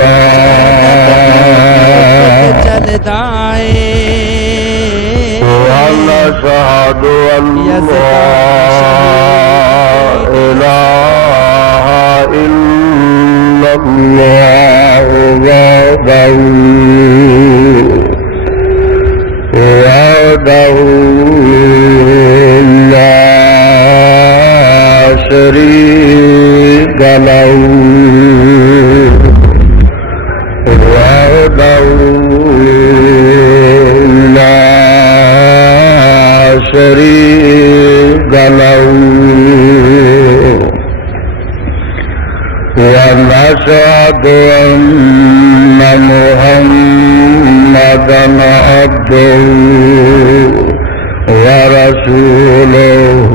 له چلتا ہے ونشهد أن لا إله إلا الله وحده لا شريك له وحده لا شريك له ونشهد أن محمدا عبده ورسوله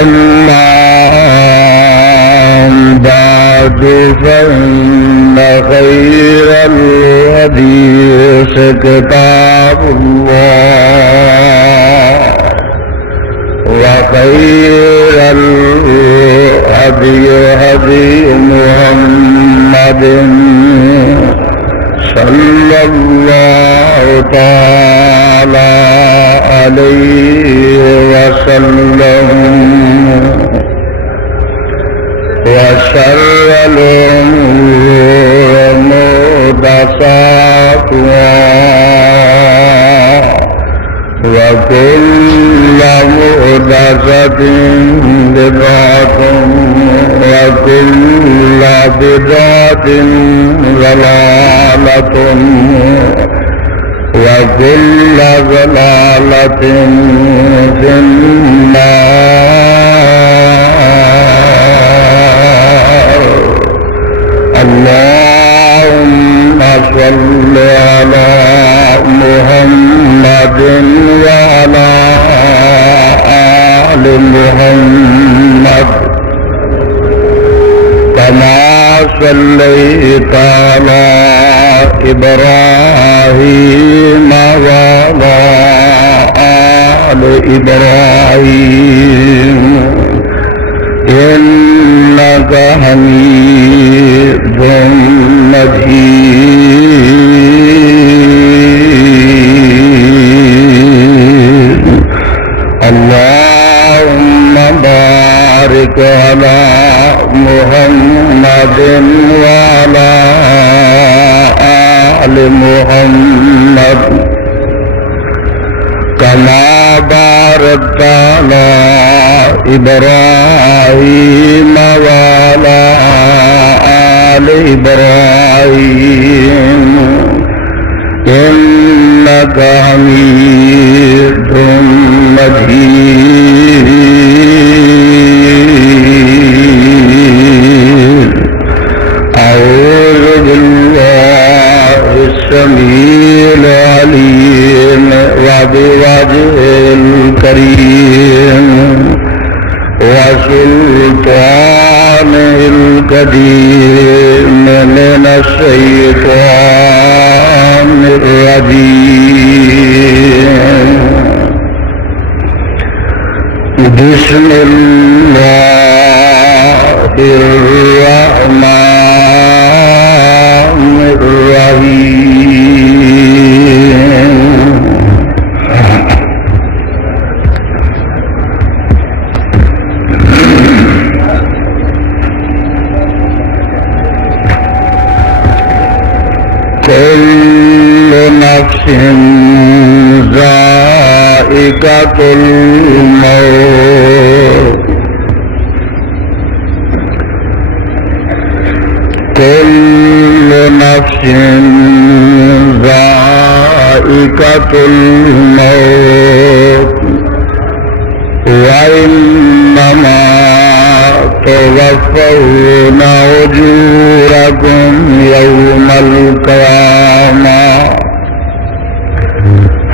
أما بعد فإن خير الحديث كتاب الله وخير الهدي هدي محمد صلى الله تعالى عليه وسلم وشر الأمور محدثاتها وكل محدثة بدعة وكل بدعة ضلالة وكل ضلالة في النار. اللهم صل على محمد وعلى آل محمد كما صليت على إبراهيم وعلى آل إبراهيم إنك حميد مجيد. اللهم بارك على محمد وعلى آل محمد كما باركت على إبراهيم وعلى آل إبراهيم إنك حميد مجيد. أعوذ بالله السميع العليم وبوجهه الكريم وسلطانه القديم من الشيطان الرجيم. بسم الله الرحمن الرحيم. كل نفس ذائقة الموت. كل نفس ذائقة الموت وإنما توفون أجوركم يوم القيامة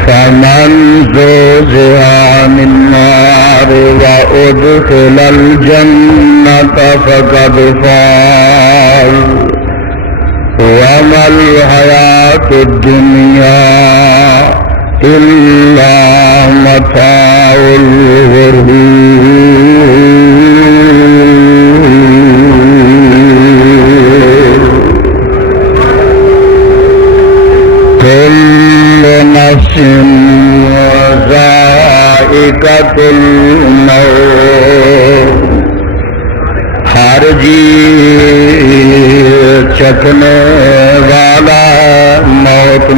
فمن زحزح عن النار وأدخل الجنة فقد فاز وما الحياة الدنيا إلا متاع الغرور كل نفس ذائقة الموت ہر جی چکھنے والا موت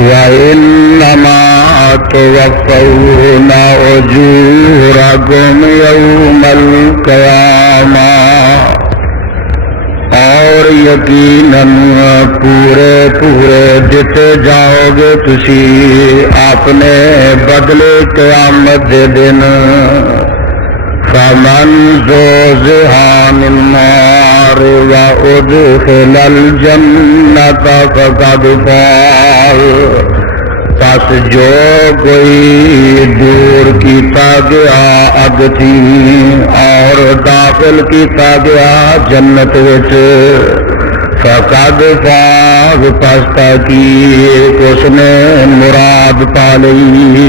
وَإِنَّمَا تُوَفَّوْنَ أُجُورَكُمْ يَوْمَ الْقِيَامَةِ اور یقیناً پورے دیتے جاؤ گے تسی اپنے بدلے قیامت دے دن فَمَنْ زُحْزِحَ عَنِ النَّارِ وَأُدْخِلَ الْجَنَّةَ فَقَدْ فَازَ پس جو کوئی دور کیتا گیا اگ تھی اور داخل کیتا گیا جنت وچ فقد فاز پس تحقیق اس نے مراد پا لئی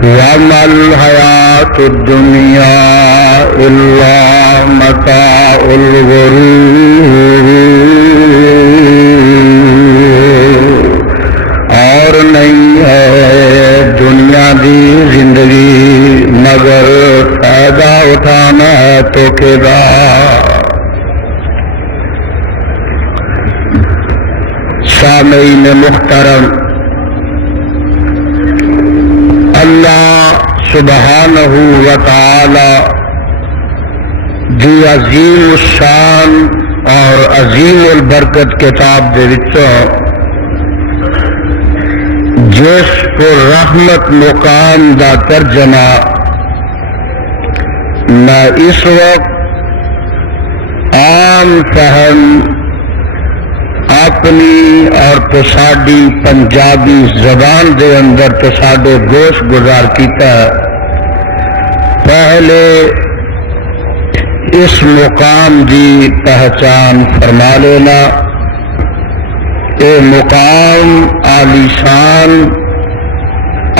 وَمَا الْحَيَاةُ الدُّنْيَا إِلَّا مَتَاعُ الْغُرُورِ اور نہیں ہے دنیا دی زندگی مگر فائدہ اٹھانا ہے دھوکے دا سامعین محترم اللہ سبحانہ و تعالی دی عظیم الشان اور عظیم البرکت کتاب دے وچوں جس پر رحمت مقام دا ترجمہ میں اس وقت عام فہم اپنی اور تساڈی پنجابی زبان دے اندر تساڈے گوش گزار کیتا ہے پہلے اس مقام دی پہچان فرما لینا اے مقام عالی شان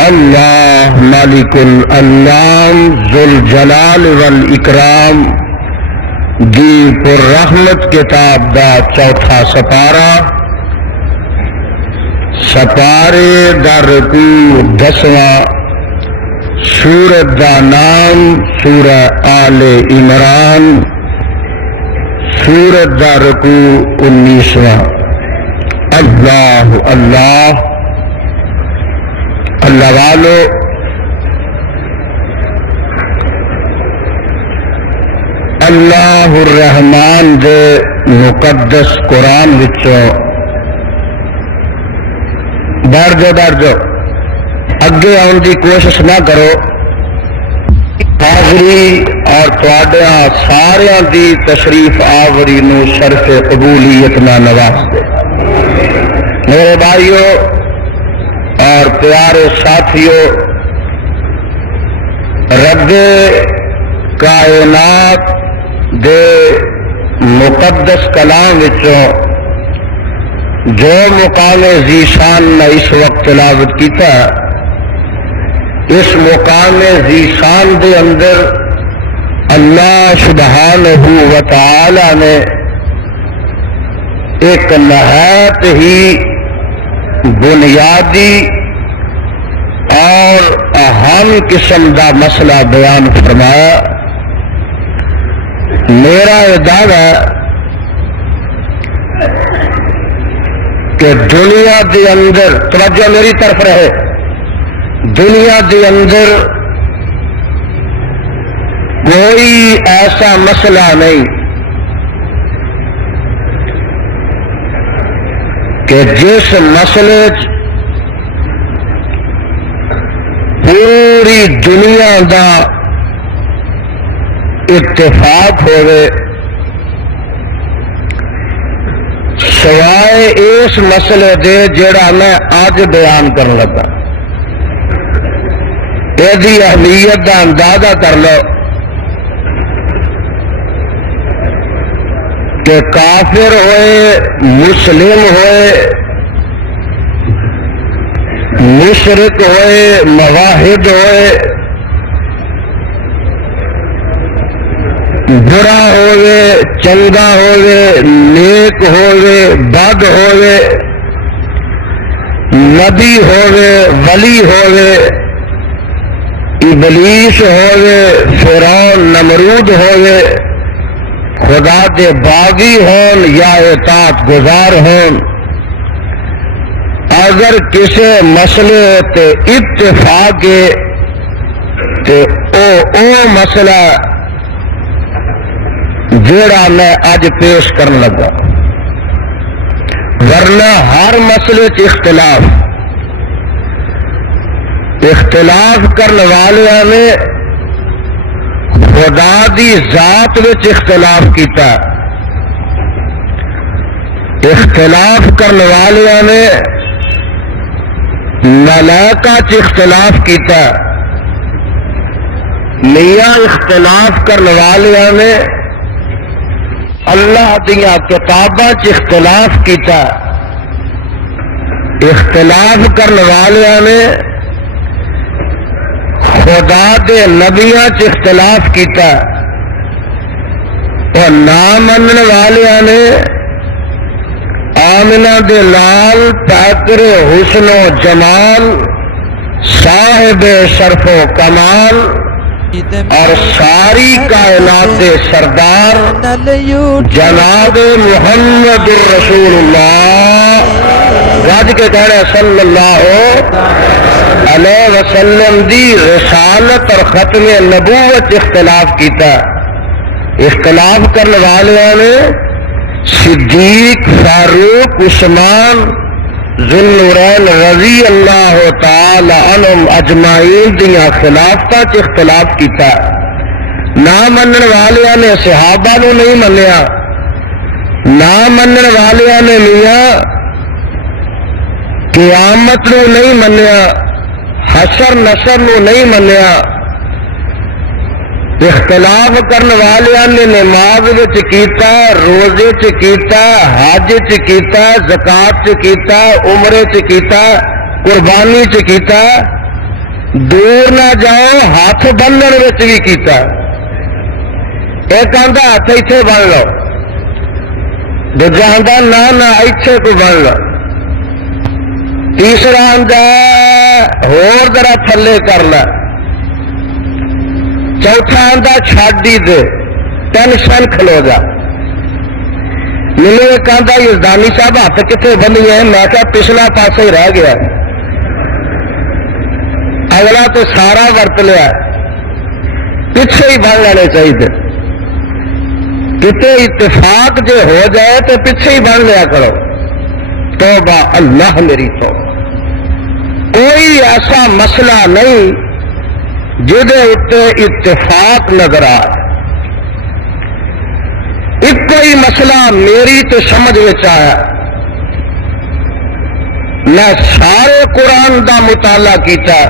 اللہ مالک الانام ذوالجلال والاکرام دی پر رحمت کتاب دا چوتھا سپارہ سپارے دا رکوع 10واں سورت دا نام سورہ آل عمران سورت دا رکوع 19واں اللہ اللہ اللہ والو اللہ الرحمن دے مقدس قرآن وچوں ڈر جو اگے آن دی کوشش نہ کرو حاضری اور تواڈیاں ساریاں دی تشریف آوری نو شرف قبولیت نہ نواز دے میرے بھائیوں اور پیارے ساتھیوں رب کائنات دے مقدس کلام وچوں جو مقام ذیشان نے اس وقت تلاوت کیتا اس مقام ذیشان دے اندر اللہ سبحانہ و تعالی نے ایک نہایت ہی بنیادی اور اہم قسم کا مسئلہ بیان فرمایا میرا یہ دعویٰ ہے کہ دنیا کے اندر توجہ میری طرف رہے دنیا کے اندر کوئی ایسا مسئلہ نہیں کہ جس مسئلے پوری دنیا دا اتفاق ہوئے سوائے اس مسئلے دے جڑا میں آج بیان کرنے لگا یہ اہمیت کا اندازہ کر لو کہ کافر ہوئے مسلم ہوئے مشرک ہوئے موحد ہوئے برا ہوئے چنگا ہوئے نیک ہوئے بد ہوئے نبی ہوئے ولی ہوئے ابلیس ہوئے فرعون نمرود ہوئے خدا دے باغی ہون یا اطاعت گزار ہون اگر کسی مسئلے تے اتفاق تے او مسئلہ جیڑا میں اج پیش کرن لگا ورنہ ہر مسئلے چ اختلاف کرنے والے نے خدا دی ذات وچ اختلاف کیتا اختلاف کرنے والے نے ملائکہ چ اختلاف کیتا میاں اختلاف کرنے والے نے اللہ دیا کتاباں چ اختلاف کیتا اختلاف کرنے والے نے خدا دے نبیاں چ اختلاف کیتا اور نہ منن والے نے آمنہ دے لال پیکر حسن و جمال صاحب شرف و کمال اور ساری کائنات دے سردار جناب محمد رسول اللہ رج کے کہنا صلی اللہ علیہ وسلم دی رسالت اور ختم نبوت اختلاف کیتا اختلاف کرنے والے نے صدیق فاروق عثمان ذوالنورین رضی اللہ تعالی عنہم اجمعین دیا خلافتاں چ اختلاف کیتا نہ منن والے نے صحابہ نو نہیں منیا نہ منن والے نے میاں قیامت نو نہیں منیا حشر نشر نو نہیں منیا اختلاف کرنے والے نے نماز وچ کیتا روزے چ کیتا حج چ کیتا زکات چ کیتا عمرے چ کیتا قربانی چ کیتا دور نہ جاؤ ہاتھ بننے وچ بھی کیتا ایک آندا ہاتھ ایتھے بن لو دوجا آندا نہ ایتھے کو بن لو تیسرا آندا ہور ذرا تھلے کر لے چوتھا آندا چھاڑی دے ٹینشن کھلو جا ملو ایک آندا یزدانی صاحب ہاتھ کتنے بنی ہے میں کہا پچھلا پاسے ہی رہ گیا اگلا تو سارا ورت لیا پیچھے ہی بن لینے چاہیے کتنے اتفاق جو ہو جائے تو پیچھے ہی بن لیا کرو توبہ اللہ میری تو کوئی ایسا مسئلہ نہیں جہدے اتنے اتفاق نظر آ ایک ہی مسئلہ میری تو سمجھ میں آیا میں سارے قرآن دا مطالعہ کیتا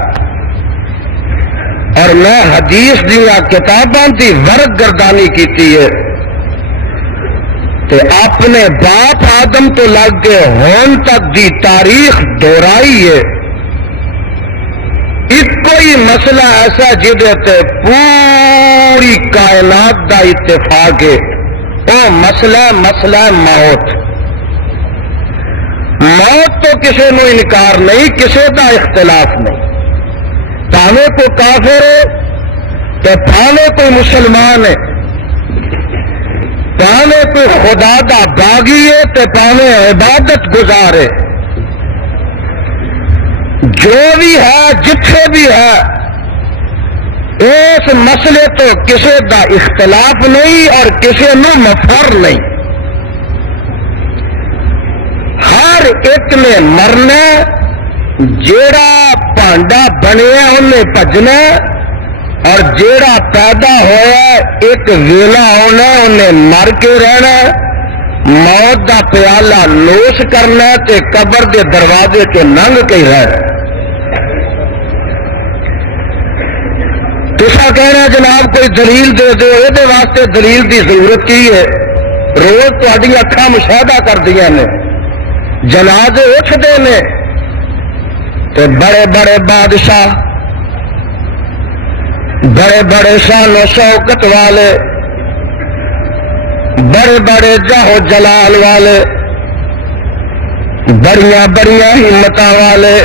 اور میں حدیث دیا کتاباں دی ورق گردانی کیتی ہے تے اپنے باپ آدم تو لگ کے ہون تک دی تاریخ دہرائی ہے ایک کوئی مسئلہ ایسا جہدے پوری کائنات دا اتفاق ہے وہ مسئلہ موت تو کسی نو انکار نہیں کسی دا اختلاف نہیں پاوے کو کافر ہے تو پاوے کوئی مسلمان ہے پاوے کوئی خدا دا باغی ہے تو پاوے عبادت گزار ہے جو بھی ہے جتھے بھی ہے اس مسئلے تو کسی دا اختلاف نہیں اور کسی نو مفر نہیں ہر ایک نے مرنا جیڑا پانڈا بنیا انہیں بجنا اور جیڑا پیدا ہوا ایک ویلا ہونا انہیں مر کے رہنا موت دا پیالہ نوش کرنا تے قبر دے دروازے کے ننگ کے رہنا تسا کہنا جناب کوئی دلیل دے دو یہ واسطے دلیل دی ضرورت کی ہے روز تہاڈی اکھاں مشاہدہ کردیاں نے جنازے اٹھتے ہیں تو بڑے بڑے بادشاہ، بڑے بڑے شان و شوکت والے، بڑے بڑے جاہ و جلال والے، بڑیاں بڑیاں ہمتاں والے،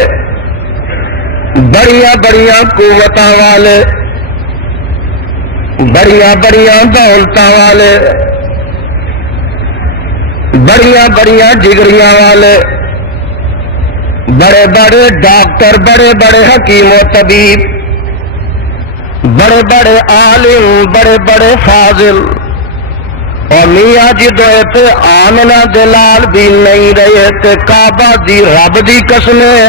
بڑیاں بڑیاں قوتاں والے، بڑیاں بڑیاں دولتاں والے، بڑیاں بڑیاں جگریاں والے، بڑے بڑے ڈاکٹر، بڑے بڑے حکیم و طبیب، بڑے بڑے عالم، بڑے بڑے فاضل، اور میاں جدو تے آمنہ دلال بھی نہیں رہے تے کعبہ دی رب دی قسمیں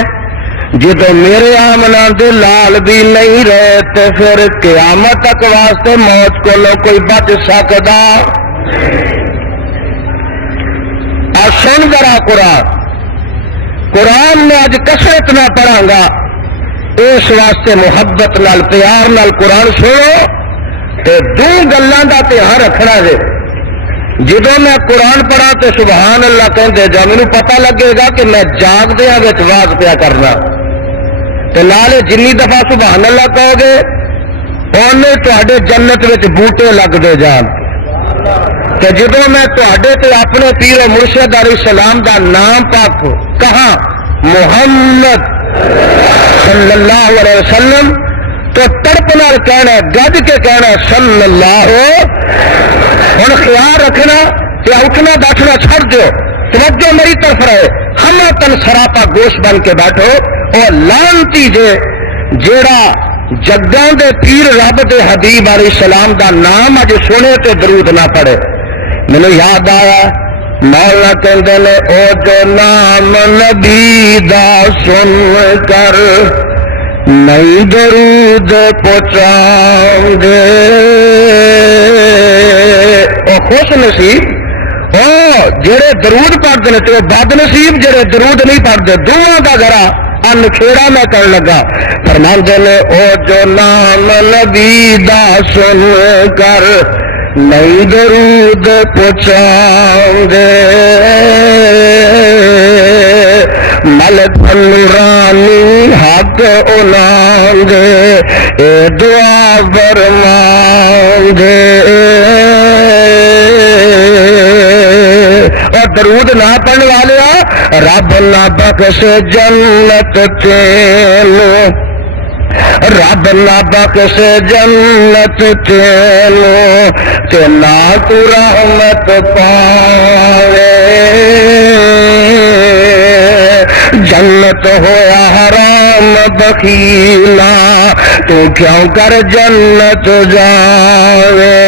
جدو میرے آمنہ دلال بھی نہیں رہے تے پھر قیامت تک واسطے موت کو لو کوئی بچ سکدا؟ سن ذرا قرآن میں اج کثرت نہ پڑھاں گا، اس واسطے محبت نال پیار نال قرآن سنو تے دو گلاں دا دھیان رکھنا ہے۔ جدو میں قرآن پڑھا تو سبحان اللہ کہندے جا، مینوں پتہ لگے گا کہ میں جاگدیاں وچ واز پیا کرنا، تے نالے جنی دفعہ سبحان اللہ کہو گے اونے تواڈے جنت وچ بوٹے لگدے جان۔ کہ جدو میں تے اپنے پیر و مرشد علیہ السلام دا نام پاک کہاں محمد صلی اللہ علیہ وسلم تو تڑپ نال کہنا، گج کے کہنا صلی اللہ ہن خیال رکھنا کہ اٹھنا بیٹھنا چھڑ دیو، توجہ میری طرف رہے، ہم تن سراپا گوشت بن کے بیٹھو اور لانتی جیڑا جگاں دے پیر رب دے حبیب علیہ السلام دا نام اج سنے تے درود نہ پڑے۔ مینوں یاد آیا مولا کہندے نے او جو نام نبی دا سن کر نہیں درود پہنچاؤں گے، او خوش نصیب او جڑے درود پڑھتے ہیں تو بد نصیب جڑے درود نہیں پڑھتے، دونوں کا ذرا انکھیڑا میں کر لگا۔ فرماندے نے او جو نام نبی دا سن کر نہیں درود پہنچاؤں گے، ملک نورانی حق اولائیں گے، اے دعا فرمائیں گے۔ اور درود نہ پڑھنے والے رب نہ بخش جنت تینوں، رب نہ بخش جنت تینوں تے نہ تو رحمت پاوے، جنت ہویا حرام بخیلا تو کیوں کر جنت جاوے۔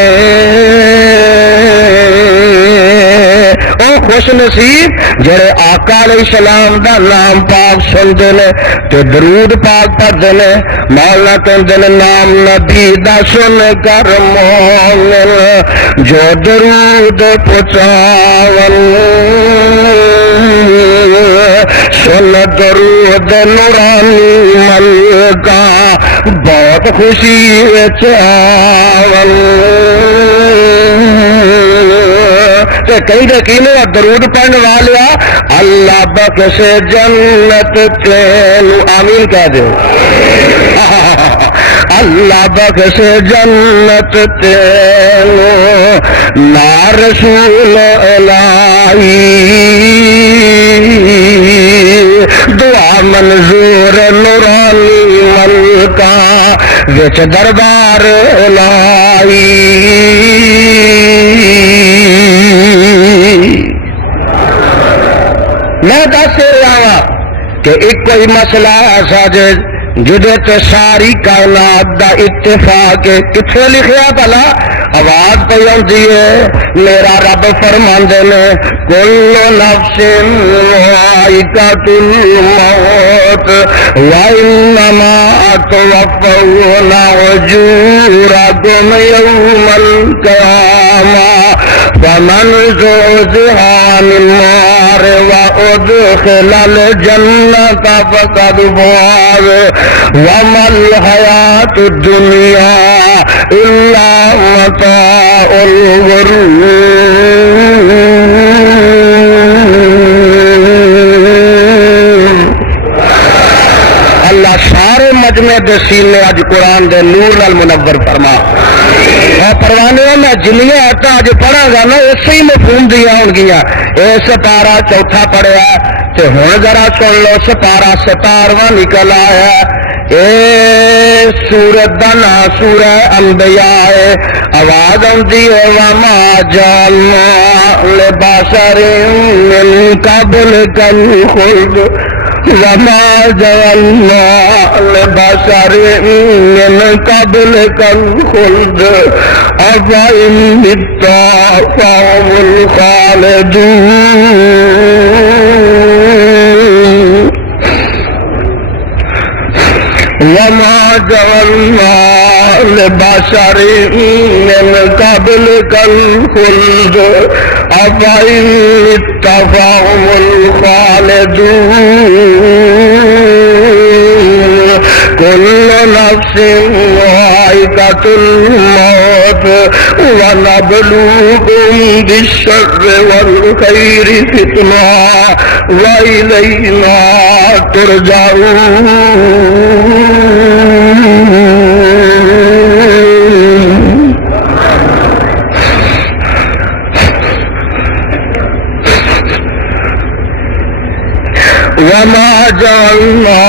او خوش نصیب جڑے آقا علیہ السلام دا نام پاک سنتے نے تے درود پاک پڑھتے نے۔ مولا کہندے نے نام نبی دا سن کر مومن جو درود پہنچاون، سن درود نورانی ملکا بہت خوشی وچ آون۔ کہیں یقین درود پڑھنے والے اللہ بخش جنت تینوں، آمین کہہ دو۔ اللہ بخش جنت تینوں نا رسول الہی، دعا منظور نورانی ملکا وچ دربار الہی۔ میں دس رہا کہ ایک کوئی مسئلہ ایسا جدے تے ساری کائنات دا اتفاق ہے، کتنے لکھیا بھلا آواز پہ آتی ہے میرا رب فرماندے نے کل نفس ذائقۃ الموت وانما توفون اجورکم یوم القیامہ فمن زحزح عن النار وادخل الجنۃ فقد فاز وما الحیاۃ الدنیا الا متاع الغرور۔ سارے مجمع دے سینے اج قرآن دے نور نال منور فرما. اور پروانے میں جنیاں آتا اج پڑھا گا نا اسی مفہوم دیا ہون گیا. یہ سپارہ چوتھا پڑھیا تے ہن ذرا سن لو سپارہ 17واں نکل آیا. اے سورت دا نام سورہ انبیاء ہے. آواز آتی ہے وما جعلنا لبشر من قبلک الخلد وما جعلنا لبشر من قبلک الخلد أفإن مت فهم الخالدون. وما جعلنا لبشر من قبلك الخلد أفإن مت فهم الخالدون. كل نفس ذائقة الموت ونبلوكم بالشر والخير فتنة وإلينا ترجعون. وما جعلنا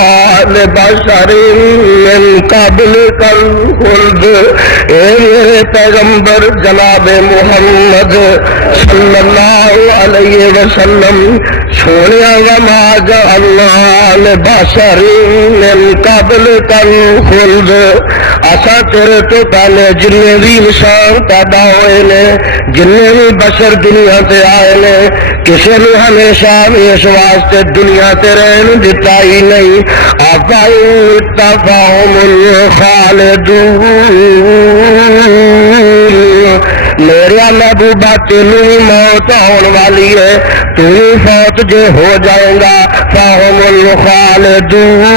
لبشر من قبلك الخلد. اے میرے پیغمبر جناب محمد صلی اللہ علیہ وسلم سونیا وما جعلنا لبشر من قبلك الخلد. اساں تیرے تو پہلے جننے بھی انسان پیدا ہوئے نے جننے بھی بشر دنیا تے آئے نے کسی نے ہمیشہ اس واسطے دنیا تے رہن دیتا ہی نہیں. فهم الخالدون. میرا محبوبہ تینوں ہی موت آن والی ہے تو ہی فوت جو ہو جائے گا. فهم الخالدون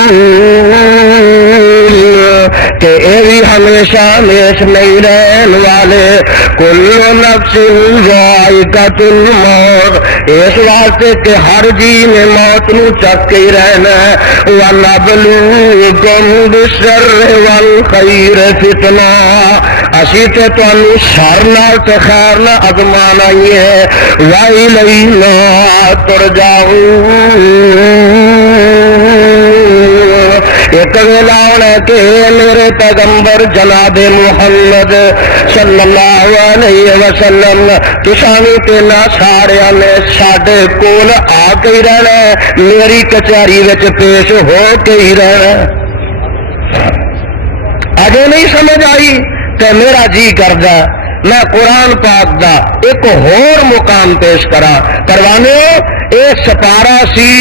کہ اے بھی ہمیشہ ہمیش نہیں رہن والے. کل نفس ذائقۃ الموت. اس واسطے کہ ہر جی نے موت نو چک کے ہی رہنا ہے. وَنَبْلُوكُمْ بِالشَّرِّ وَالْخَيْرِ فِتْنَةً. اسی تے تانوں شر نال تے خیر نال آزمانا ہی ہے. وَإِلَيْنَا تُرْجَعُونَ. ایک ویلا ہونا کہ میرے پیغمبر جناب محمد صلی اللہ علیہ وسلم تسانی تینا سارے نے ساڈے کول آ کے ہی رہنا ہے. میری کچہری وچ پیش ہو کے ہی رہنا. اجے نہیں سمجھ آئی تے میرا جی کردا میں قرآن پاک دا ایک ہور مقام پیش کرا. پروانے اے سپارہ سی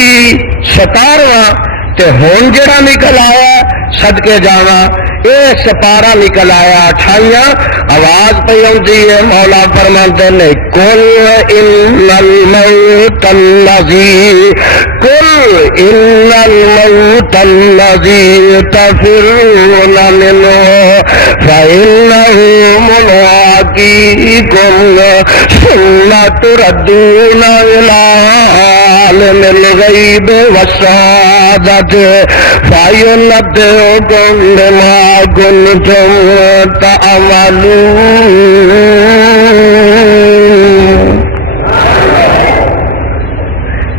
17واں تے ہون جڑا نکل آیا صدقے جاواں اے سپارہ نکل آیا 28. آواز پہ آتی ہے مولا فرماتے نے قل ان الموت الذی تفرون منه فإنه ملاقيكم ثم تردون إلى عالم الغيب والشهادة فينبئكم بما كنتم تعملون.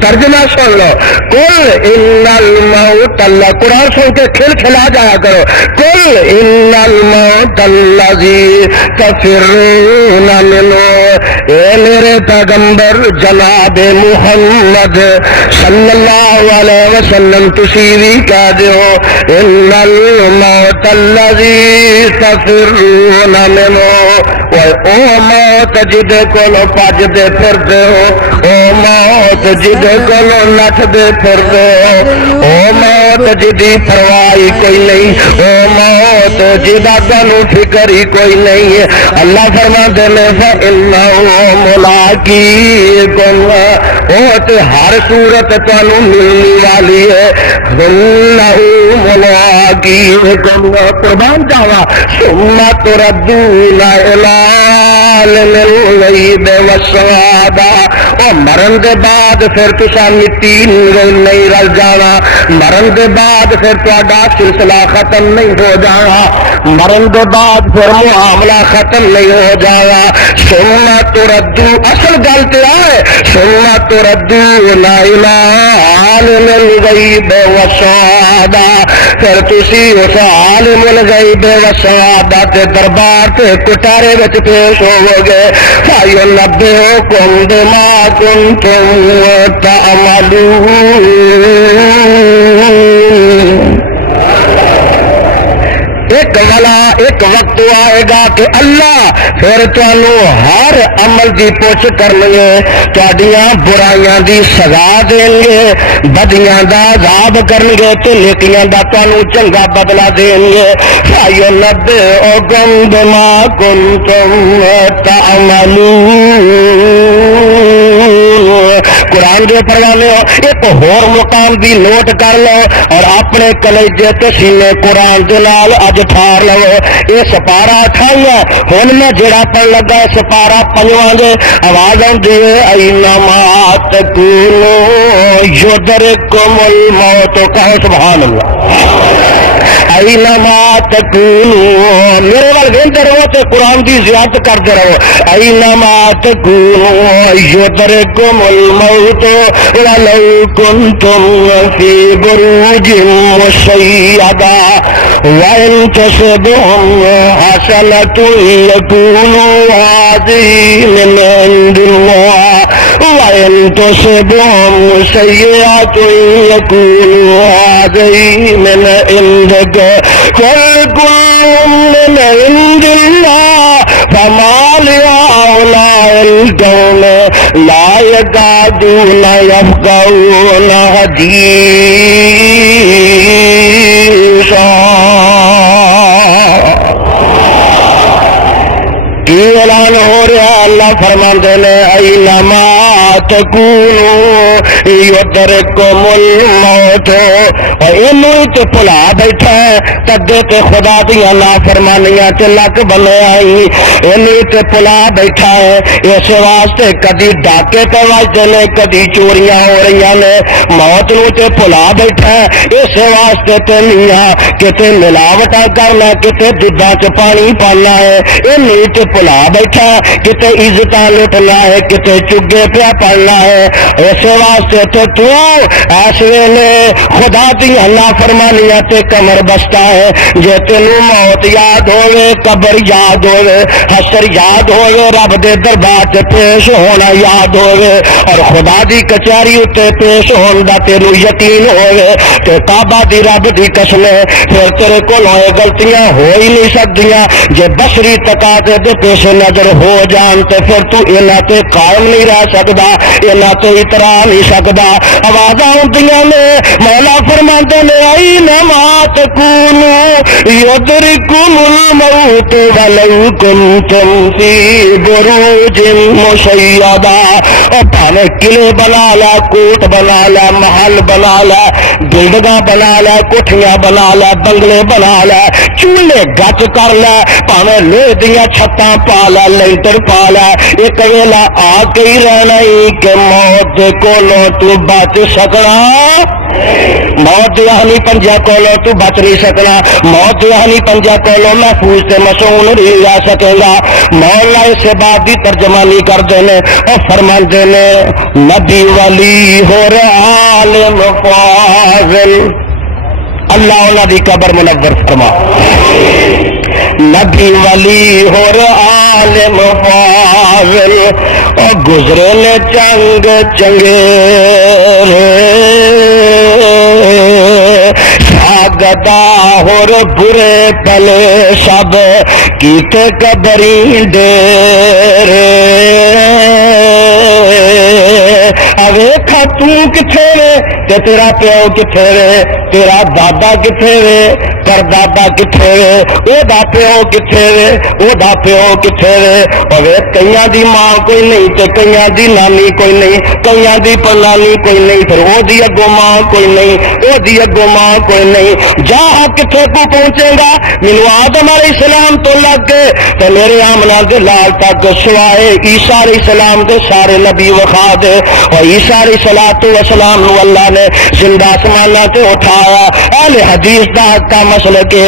ترجمہ سن لو. قل ان الموت اللہ قرآن سن کے کھل کھلا جایا کرو. قل ان الموت الذی تفرون منه. اے میرے پیغمبر جناب محمد صلی اللہ علیہ وسلم تسی بھی کہہ دیو ان الموت الذی تفرون منه. او موت جدے کولو پج دے پھر دے ہو, او موت جدے کولو نٹ دے پھر دے ہو, او موت جدی پرواہی کوئی نہیں, او موت جدا تانوں فکر ہی کوئی نہیں ہے. اللہ فرماتے ہیں فإنہ ملاقیکم. او تے ہر صورت تانوں ملنے والی ہے. فإنہ ملاقیکم قربان جاوا. ثم تردون الی عالم الغیب والشہادہ. اور مرن دے بعد پھر تسا مٹی نہیں رل جانا، مرن دے بعد پھر تہاڈا سلسلہ ختم نہیں ہو جانا، مرن دے بعد پھر معاملہ ختم نہیں ہو جانا۔ ثم تردو، اصل گل تے ہے ثم تردو الی عالم الغیب والشہادہ، پھر تسی اس عالم الغیب والشہادہ تے دربار تے کٹارے وچ پیش ہوو گے، فَيُنَبِّئُكُم بِمَا كُنتُمْ تَعْمَلُونَ۔ ایک وقت آئے گا کہ اللہ پھر تمہیں ہر عمل کی پوچھ کرنگے، تہاڈیاں برائیاں دی سزا دیں گے، بدیاں دا عذاب کرنگے تو نیکیاں دا تمہیں چنگا بدلہ دیں گے۔ فَيُنَبِّئُكُم بِمَا كُنتُمْ تَعْمَلُونَ۔ قرآن دے پروانے ہو ایک ہور مقام بھی نوٹ کر لو اور اپنے کلیجے تے سینے قرآن دے نال اج ٹھار لو۔ یہ سپارہ 28 ہن میں جڑا پڑھ لگا سپارہ 5 دے آواز آندی ہے اینما تکونو یدرککم الموت، کہو سبحان اللہ۔ اینما تکونو، میرے وال ویندے رہو تے قرآن دی زیارت کرتے رہو۔ اینما تکونو یدرککم الموت ولو کنتم فی بروج مشیدہ وَإِن تَصِبْهُمْ حَسَنَةٌ يَقُولُوا هَٰذِهِ مِنْ عِندِ اللَّهِ وَإِن تَصِبْهُمْ سَيِّئَةٌ يَقُولُوا هَٰذِهِ مِنْ عِندِكَ قُلْ كُلٌّ مِنْ عِندِ اللَّهِ فَمَا لِهَٰؤُلَاءِ الْقَوْمِ لَا يَكَادُونَ يَفْقَهُونَ حَدِيثًا۔ کی اعلان ہو رہا، اللہ فرماندے نے اینما تکونو یدرککم الموت، اور اینوں تے بھلا بیٹھا ہے تدے تے خدا دیاں نافرمانیاں تے لگ بنے آئی، اینوں تے بھلا بیٹھا ہے اس واسطے کدی ڈاکے تے وجدے نے کدی چوریاں ہو رہی نے، موت نو تے بھلا بیٹھا ہے اس واسطے تے میاں کتے ملاوٹاں کرنا کتے دودھاں چ پانی پانا ہے، اینوں تے بھلا بیٹھا کتے عزتاں لٹنا ہے کتے چگے پیا پڑنا ہے، اس واسطے تو اس ویلے خدا دی نافرمانیاں تے کمر بستا ہے۔ جے تینوں موت یاد ہوے، قبر یاد ہوے، حشر یاد ہوے، رب دے دربار تے پیش ہونا یاد ہوے اور خدا دی کچہری اتے پیش ہون دا تینوں یقین ہوے تے کعبہ دی رب دی قسم ہے پھر تیرے کولوں اے غلطیاں ہو ہی نہیں سکدیاں۔ جے بشری تقاضے دے پیش نظر ہو جان تے پھر تو انہاں تے قائم نہیں رہ سکدا، انہاں تے اترا نہیں سکدا۔ آوازاں ہوندیاں نے مولا فرماندے نے اینما تکونو یدرککم الموت ولو کنتم فی بروج مشیدہ، اور پاویں قلعے بنا لے، کوٹ بنا لے، محل بنا لے، بلڈنگاں بنا لے، کوٹھیاں بنا لے، بنگلے بنا لے، چولہے گچ کر لے، پاویں لوہے دیاں چھتاں پا لے، لینٹر پا لے، ایک ویلا آ کے ہی رہنا ہی کہ موت کولوں تو بچ سکنا، موت یعنی پنجا کولوں تو بچ نہیں سکنا، موت یعنی پنجا کولوں محفوظ تے مسعون نہیں رہ سکے گا۔ مولا اس بات دی ترجمانی کردے نے اور فرماندے نے نبی ولی ہور عالم فاضل، اللہ انہاں دی قبر منور فرما، نبی ولی ہور عالم فاضل، اور گزرے نے چنگ چنگے گدا ہور برے پلے سب کیتے قبری ڈیر، ویکھا تو کتھے وے تے تیرا پیو کتھے وے، تیرا دادا کتھے وے، پر دادا کتھے وے، او دا پیو کتھے وے، او دا پیو کتھے وے۔ اور کئیاں دی ماں کوئی نہیں تے کئیاں دی نانی کوئی نہیں، کئیاں دی پلانی کوئی نہیں، پھر او دی اگوں ماں کوئی نہیں، او دی اگوں ماں کوئی نہیں، جا کتھے کو پہنچے گا؟ مینوں آدم علیہ السلام تو لگ کے تے میرے آمنہ دے لال تک سوائے عیسیٰ علیہ السلام دے سارے نبی وخا دے۔ اور عیسیٰ علیہ السلام نو اللہ نے زندہ آسماناں تے اٹھایا۔ اہل حدیث دا کا مسئلہ کہ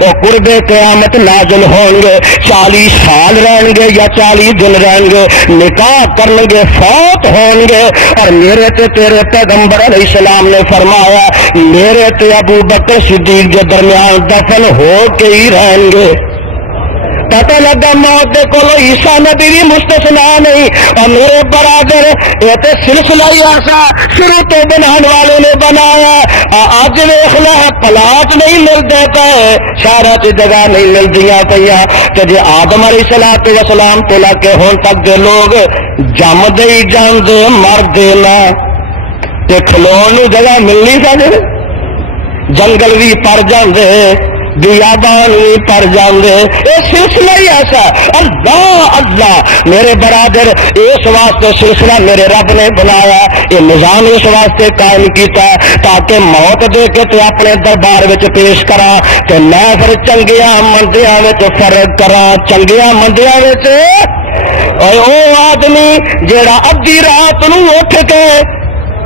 وہ قرب قیامت نازل ہوں گے، 40 سال رہیں گے یا 40 دن رہیں گے، نکاح کریں گے، فوت ہوں گے، اور میرے تے تیرے پیغمبر علیہ السلام نے فرمایا میرے تے ابو بکر صدیق کے درمیان دفن ہو کے ہی رہیں گے۔ پتہ لگا موت دے کولو عیسیٰ نبی بھی مستثنا نہیں۔ اور میرے برادر یہ تے سلسلہ ہی ایسا شروع تو بنانے والے نے بنایا، اج ویکھ لے پلاٹ نہیں ملتے پے، شہراں تے جگہ نہیں ملدیاں پیاں، کہ جے آدم علیہ السلام تو لے کے ہن تک دے لوگ جمدے ہی جاندے مردے نہ، تے کھلون نوں جگہ ملنی ساڈے، جنگل بھی پڑ جاندے، بیابان بھی پڑ جاندے، یہ سلسلہ ہی ایسا۔ اللہ اللہ میرے برادر اس واسطے سلسلہ میرے رب نے بنایا، یہ نظام اس واسطے قائم کیتا تاکہ موت دے کے تے اپنے دربار وچ پیش کرا تے میں پھر چنگیاں مندیاں وچ فرق کرا، چنگیاں مندیاں وچ۔ اور او آدمی جیڑا ادھی رات نو اٹھ کے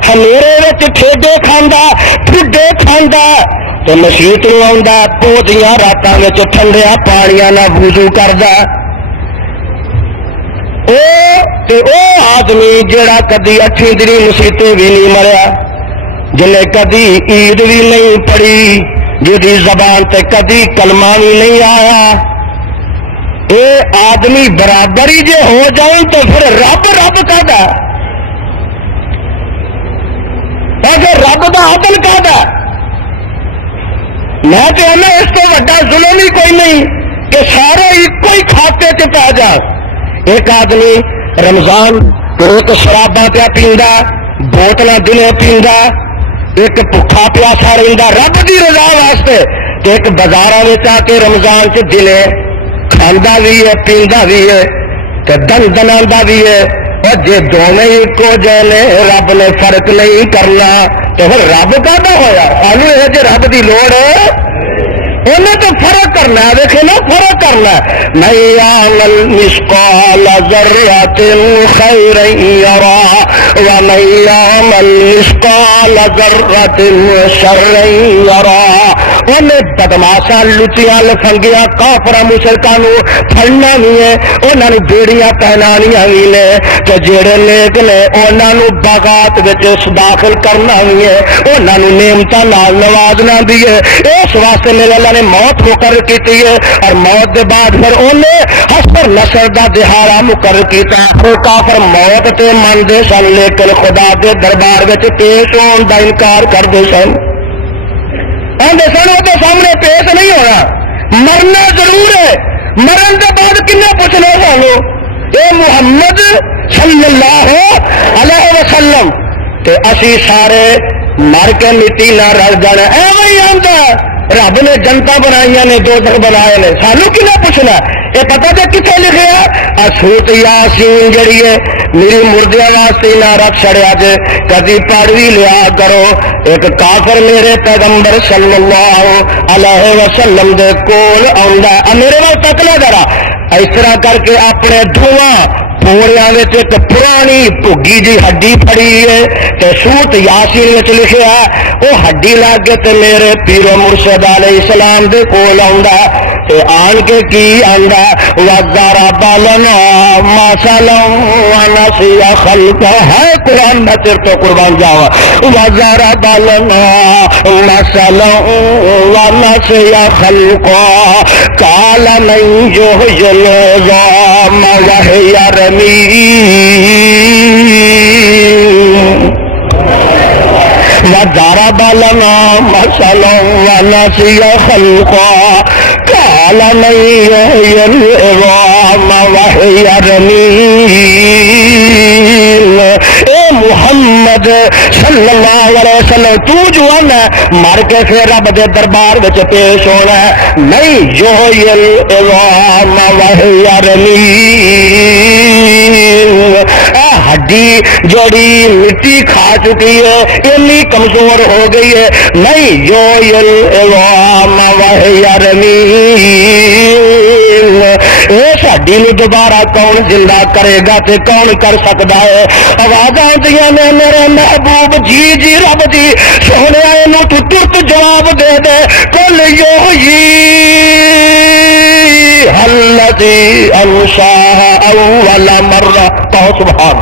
ہنیرے وچ ٹھیڈے کھاندا ٹھڈے کھاندا تے مسیت نو آندا، پودیاں راتاں وچ ٹھنڈیاں پانیاں نال وضو کردا، او آدمی جیڑا کدی 8 دن مسیتے بھی نہیں مریا، جنہیں کدی عید بھی نہیں پڑھی، جدی زبان تے کدی کلمہ بھی نہیں آیا، اے آدمی برابر ہی جے ہو جائیں تو پھر رب رب کہدا، اگر رب دا عدل کہدا، میں تو آنا اس کو وڈا ظلم ہی کوئی نہیں کہ سارے ایک ہی کھاتے چ پا جا۔ ایک آدمی رمضان ایک شراباں پیا پیندا، بوتلاں دنے پیندا، ایک بھکھا پیاسا رہندا رب دی رضا واسطے، کہ ایک بازاراں وچ آ کے رمضان چ دنے کھاندا بھی ہے پیندا بھی ہے تے دن دناندا بھی ہے۔ اور جے دونوں ایک ہو جانے رب نے فرق نہیں کرنا تو پھر رب کہدا ہویا؟ سانوں یہ جے رب دی لوڑ ہے انہیں تو فرق کرنا ہے، دیکھے نا فرق کرنا ہے۔ من یعمل مثقال ذرۃ خیرا یرا ومن یعمل مثقال ذرۃ شرا یرا۔ انہیں بدماشاں لٹیاں لفنگیاں کافراں مشرکاں نو پھڑنا نہیں ہے، انہاں نوں بیڑیاں پہنانیاں بھی نے، تے جڑے نیک نے انہاں نوں باغات وچ داخل کرنا بھی ہے، انہاں نوں نعمتاں نال نوازنا بھی ہے۔ اس واسطے میرے اللہ نے موت مقرر کی ہے، اور موت دے بعد پھر انہیں حشر نشر دا دہاڑا مقرر کیتا۔ وہ کافر موت تے مندے سن لیکن خدا دے دربار وچ پیش ہون دا انکار کردے سن، آندے سن وہ تو سامنے پیش نہیں ہونا، مرنا ضرور ہے، مرن دے بعد کنے پوچھنا سانو اے محمد صلی اللہ علیہ وسلم، تے اسی سارے مر کے مٹی نہ رل جانا۔ ایویں ہی آندا رب نے جنتا بنائی نے دوزخ بنائے نے، سانو کی نہ پوچھنا، یہ پتہ تے کتنے لکھیا؟ سورۃ یاسین جڑی ہے میری مردیاں واسطے نہ رکھ چھڑیا جے، کدی پڑھ بھی لیا کرو۔ ایک کافر میرے پیغمبر صلی اللہ علیہ وسلم دے کول آندا، میرے وال تک لے ذرا، اس طرح کر کے اپنے دھواں پوریاں وچ ایک پرانی بھگی جی ہڈی پڑی ہے تے سورۃ یاسین وچ لکھیا وہ ہڈی لگ کے تے میرے پیر و مرشد علیہ السلام دے کول آندا تے آن کے کی آندا وَضَرَبَ لَنَا مَثَلًا وَنَسِيَ خَلْقَهُ ہے قرآن میں تیرے تو قربان جاوا۔ وَضَرَبَ لَنَا مَثَلًا وَنَسِيَ خَلْقَهُ قَالَ مَن يُحْيِي الْعِظَامَ وَهِيَ رَمِيمٌ وَضَرَبَ لَنَا مَثَلًا وَنَسِيَ خَلْقَهُ قَالَ مَن يُحْيِي الْعِظَامَ وَهِيَ رَمِيمٌ۔ اے محمد صلی اللہ علیہ وسلم تو جو ہے مر کے پھر رب دے دربار وچ پیش ہونا ہے نہیں جو العظام وہی رمیم ہڈی جوڑی مٹی کھا چکی ہے اتنی کمزور ہو گئی ہے نہیں جو العظام وہی رمیم اس ہڈی نو دوبارہ کون زندہ کرے گا تے کون کر سکتا ہے آواز آتی نے میرے محبوب جی جی رب جی سونے نو تو ترت جواب دے دے کل یحیی الذی انشاء اول مرہ کہو سبحان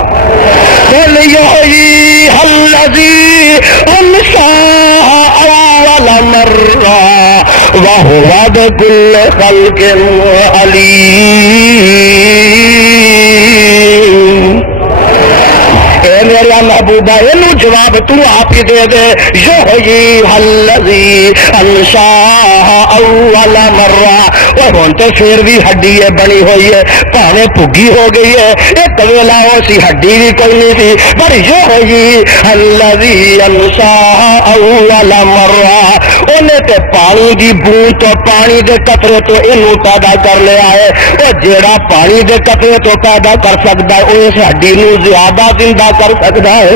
قل یحیی الذی انشاء اول مرہ وہو بکل خلق علیم اے میرا محبوبہ اینو جواب تو آپ ہی دے دے یحیی الذی انشاء اول مرہ اور ہون تو پھر بھی ہڈی ہے بنی ہوئی ہے پاویں پگی ہو گئی ہے ایک ویلا اسی ہڈی بھی کوئی نہیں تھی پر یحیی الذی انشاء اول مرہ انہیں تے پانی دی بوند تو پانی دے قطرے تو اینو پیدا کر لیا ہے اور جیڑا پانی دے قطرے تو پیدا کر سکتا ہے وہ اس ہڈی نو زیادہ زندہ کر سکتا ہے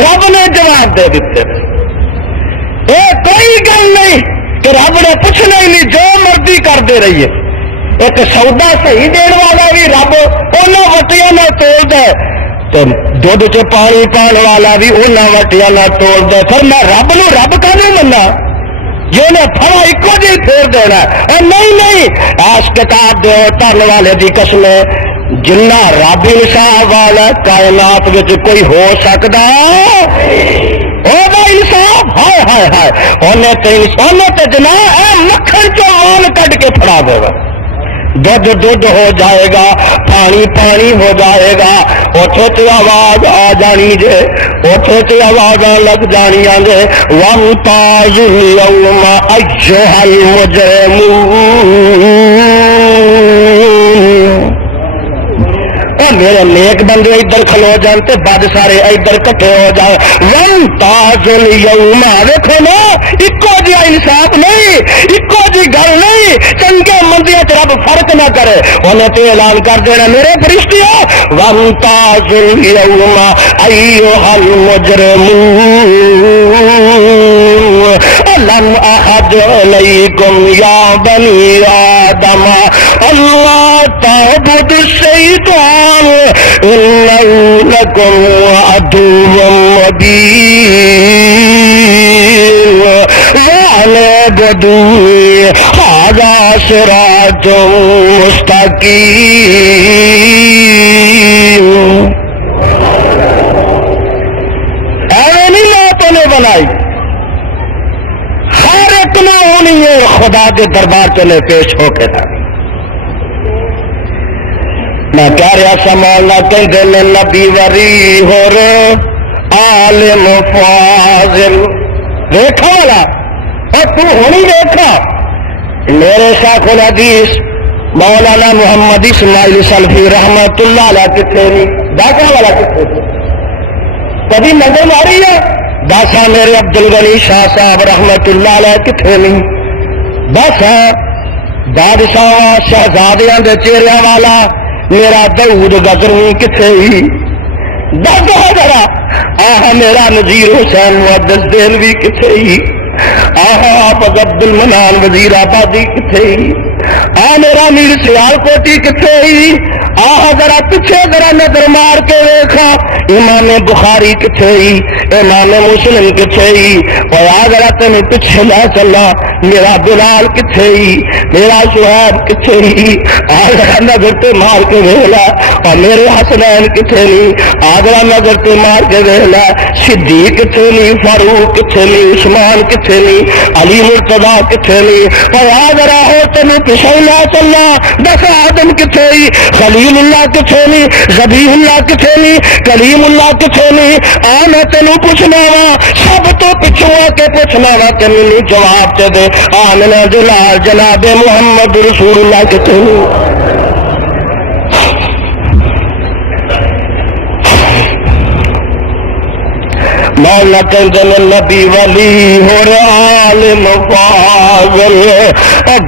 رب نے جواب دے دیتے اے کوئی گل نہیں کہ رب نے پوچھنا ہی نہیں جو مرضی کر دے رہی ہے ایک سودا صحیح دین والا بھی رب انہوں وٹیاں نہ توڑ دے تو دودھ چ پانی پان والا بھی انہوں وٹیاں نہ توڑ دے پھر میں رب نو رب کا نہیں مننا جو نے پھڑا ایکو جی پھیر دینا نہیں نہیں آس کتاب دو تن والے دی قسم جنہ رب انصاف والا کائنات وچ کوئی ہو سکتا انصاف ہائے ہائے ہائے انہیں تے جنا اے مکھن چو مال کٹ کے پھڑا دے گا دودھ دودھ ہو جائے گا پانی پانی ہو جائے گا اوتھے تے آواز آ جانی جے اوتھے تے آواز لگ جانی جے وامتاز اليوم ایھا المجرمون میرے نیک بندے ادھر کھلو جان تے بد سارے ادھر کٹھے ہو جان وامتاز اليوم دیکھو نا اکو جی انصاف نہیں اکو جی گل نہیں چنگے مندے رب فرق نہ کرے انہیں تو اعلان کر دینا میرے فرشتیو وامتاز اليوم ایھا المجرمون لم احد علیکم یا بنی آدم اللہ تعبد الشیطان انہ لکم عدو مبین واعبدونی ھذا صراط مستقیم ایویں نہیں لوگوں نے بنائی ہر ایک نہ ہونی ہے خدا کے دربار چلے پیش ہو کے تھا میں کہہ رہا سمانا کہتے ہیں نبی وری ہو رہے عالم فاضل دیکھا والا اور تو ہونی دیکھا میرے شیخ الحدیث مولانا محمد اسماعیل سلفی رحمت اللہ علیہ کتنے نہیں دیکھا والا کتنے کبھی نظر ماری ہے داسا میرے عبد الغنی شاہ صاحب رحمت اللہ علیہ کتنے نہیں داسا بادشاہ شہزادیاں دے چہرے والا میرا داؤد غزنوی کتنے ہی دس ذرا آہ میرا نذیر حسین محدث دہلوی کتنے ہی آہ آپ عبد المنان وزیر آبادی کتنے ہی آ میرا میر سیال کوٹی کتنے ہی آہ ذرا پیچھے ذرا نظر مار کے دیکھا امام بخاری کتنے ہی امام مسلم کتنے ہی اور آ ذرا تین پیچھے نہ چلا میرا بلال کتنے ہی میرا شعیب کتنے ہی آ ذرا نظر تے مار کے ویلا اور میرے حسنین کتنے نہیں آ ذرا نظر تے مار کے ویلا صدیق کتنے نہیں فاروق کتنے نہیں عثمان کتنے نہیں علی مرتضی کتنے نہیں اور آ ذرا ہو تین پیچھے نہ چلا دس آدم کتنے ہی خلیل اللہ کتنے نہیں ذبیح اللہ کتنے نہیں کلیم اللہ کتنے نہیں آ میں تینوں پوچھنا وا سب تو پچھوں آ کے پوچھنا وا کہ مینوں جواب تے دے آمنہ جلال جناب محمد رسول اللہ کتنے نہیں مولا کہندے نے نبی ولی ہو عالم فاضل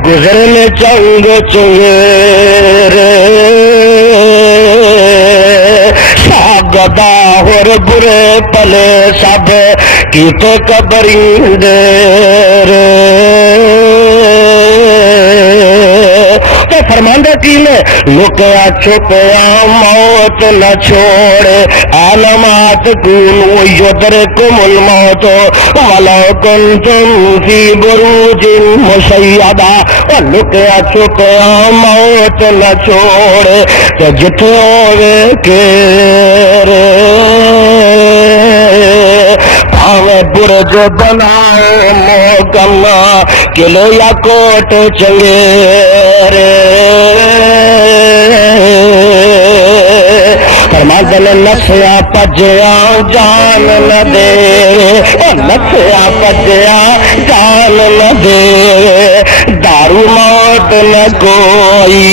گزرنے چنگ چنگیرے گدا اور برے پلے سب کیتے قبریں تو فرماندے کی نے لکیا چھپیا موت نہ چھوڑے علامات کونو یدرکم الموت ولو کنتم فی بروج مشیدہ اور لکیا چھپیا موت نہ چھوڑے تو جتھے ہوئے کے پاویں برج بنائے محکم قلعے یا کوٹ چنگیرے فرماندے نے نسیا پجیا جان نہ دے نسیا پجیا جان نہ دے دارو موت نہ کوئی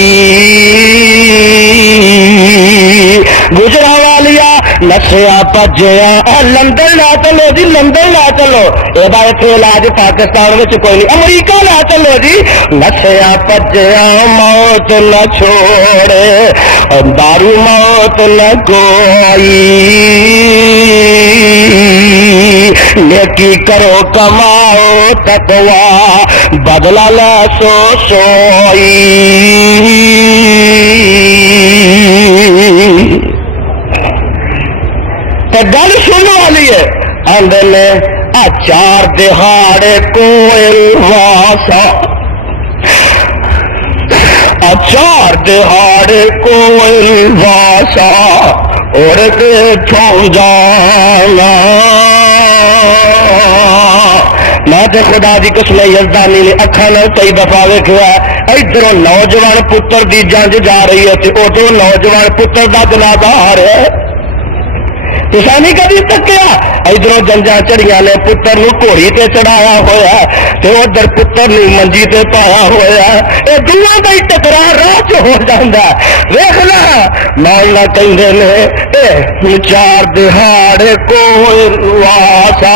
گجرا والیا نسیا پجیا لندن لا چلو جی لندن لا چلو یہ علاج پاکستان میں کوئی نہیں امریکہ لا چلو جی نسیا پجیا موت نہ چھوڑے دارو موت نہ کوئی نیکی کرو کماؤ تقوا بدلا لا سو سوئی گل سننے والی ہے آندے نے چار دہاڑے کوئل واسا چار دہاڑے کوئل واسا اور چھو جانا میں تے خدا دی قسم یزدانی نے اکھاں نال کئی دفعہ ویکھیا ادھروں نوجوان پتر دی جنگ جا رہی ہے تے ادھروں نوجوان پتر دا جنازہ آ رہا ہے تسا نہیں کبھی تکیا ادھروں جنجا چڑیاں نے پتر نو گھوڑی تے چڑھایا ہوا تے ادھر پتر نو منجی تے پایا ہوا اے دونوں دا ہی ٹکرا راہ چ ہو جاندا ویکھنا مولا کہندے نے اے چار دہاڑے کوئی واسا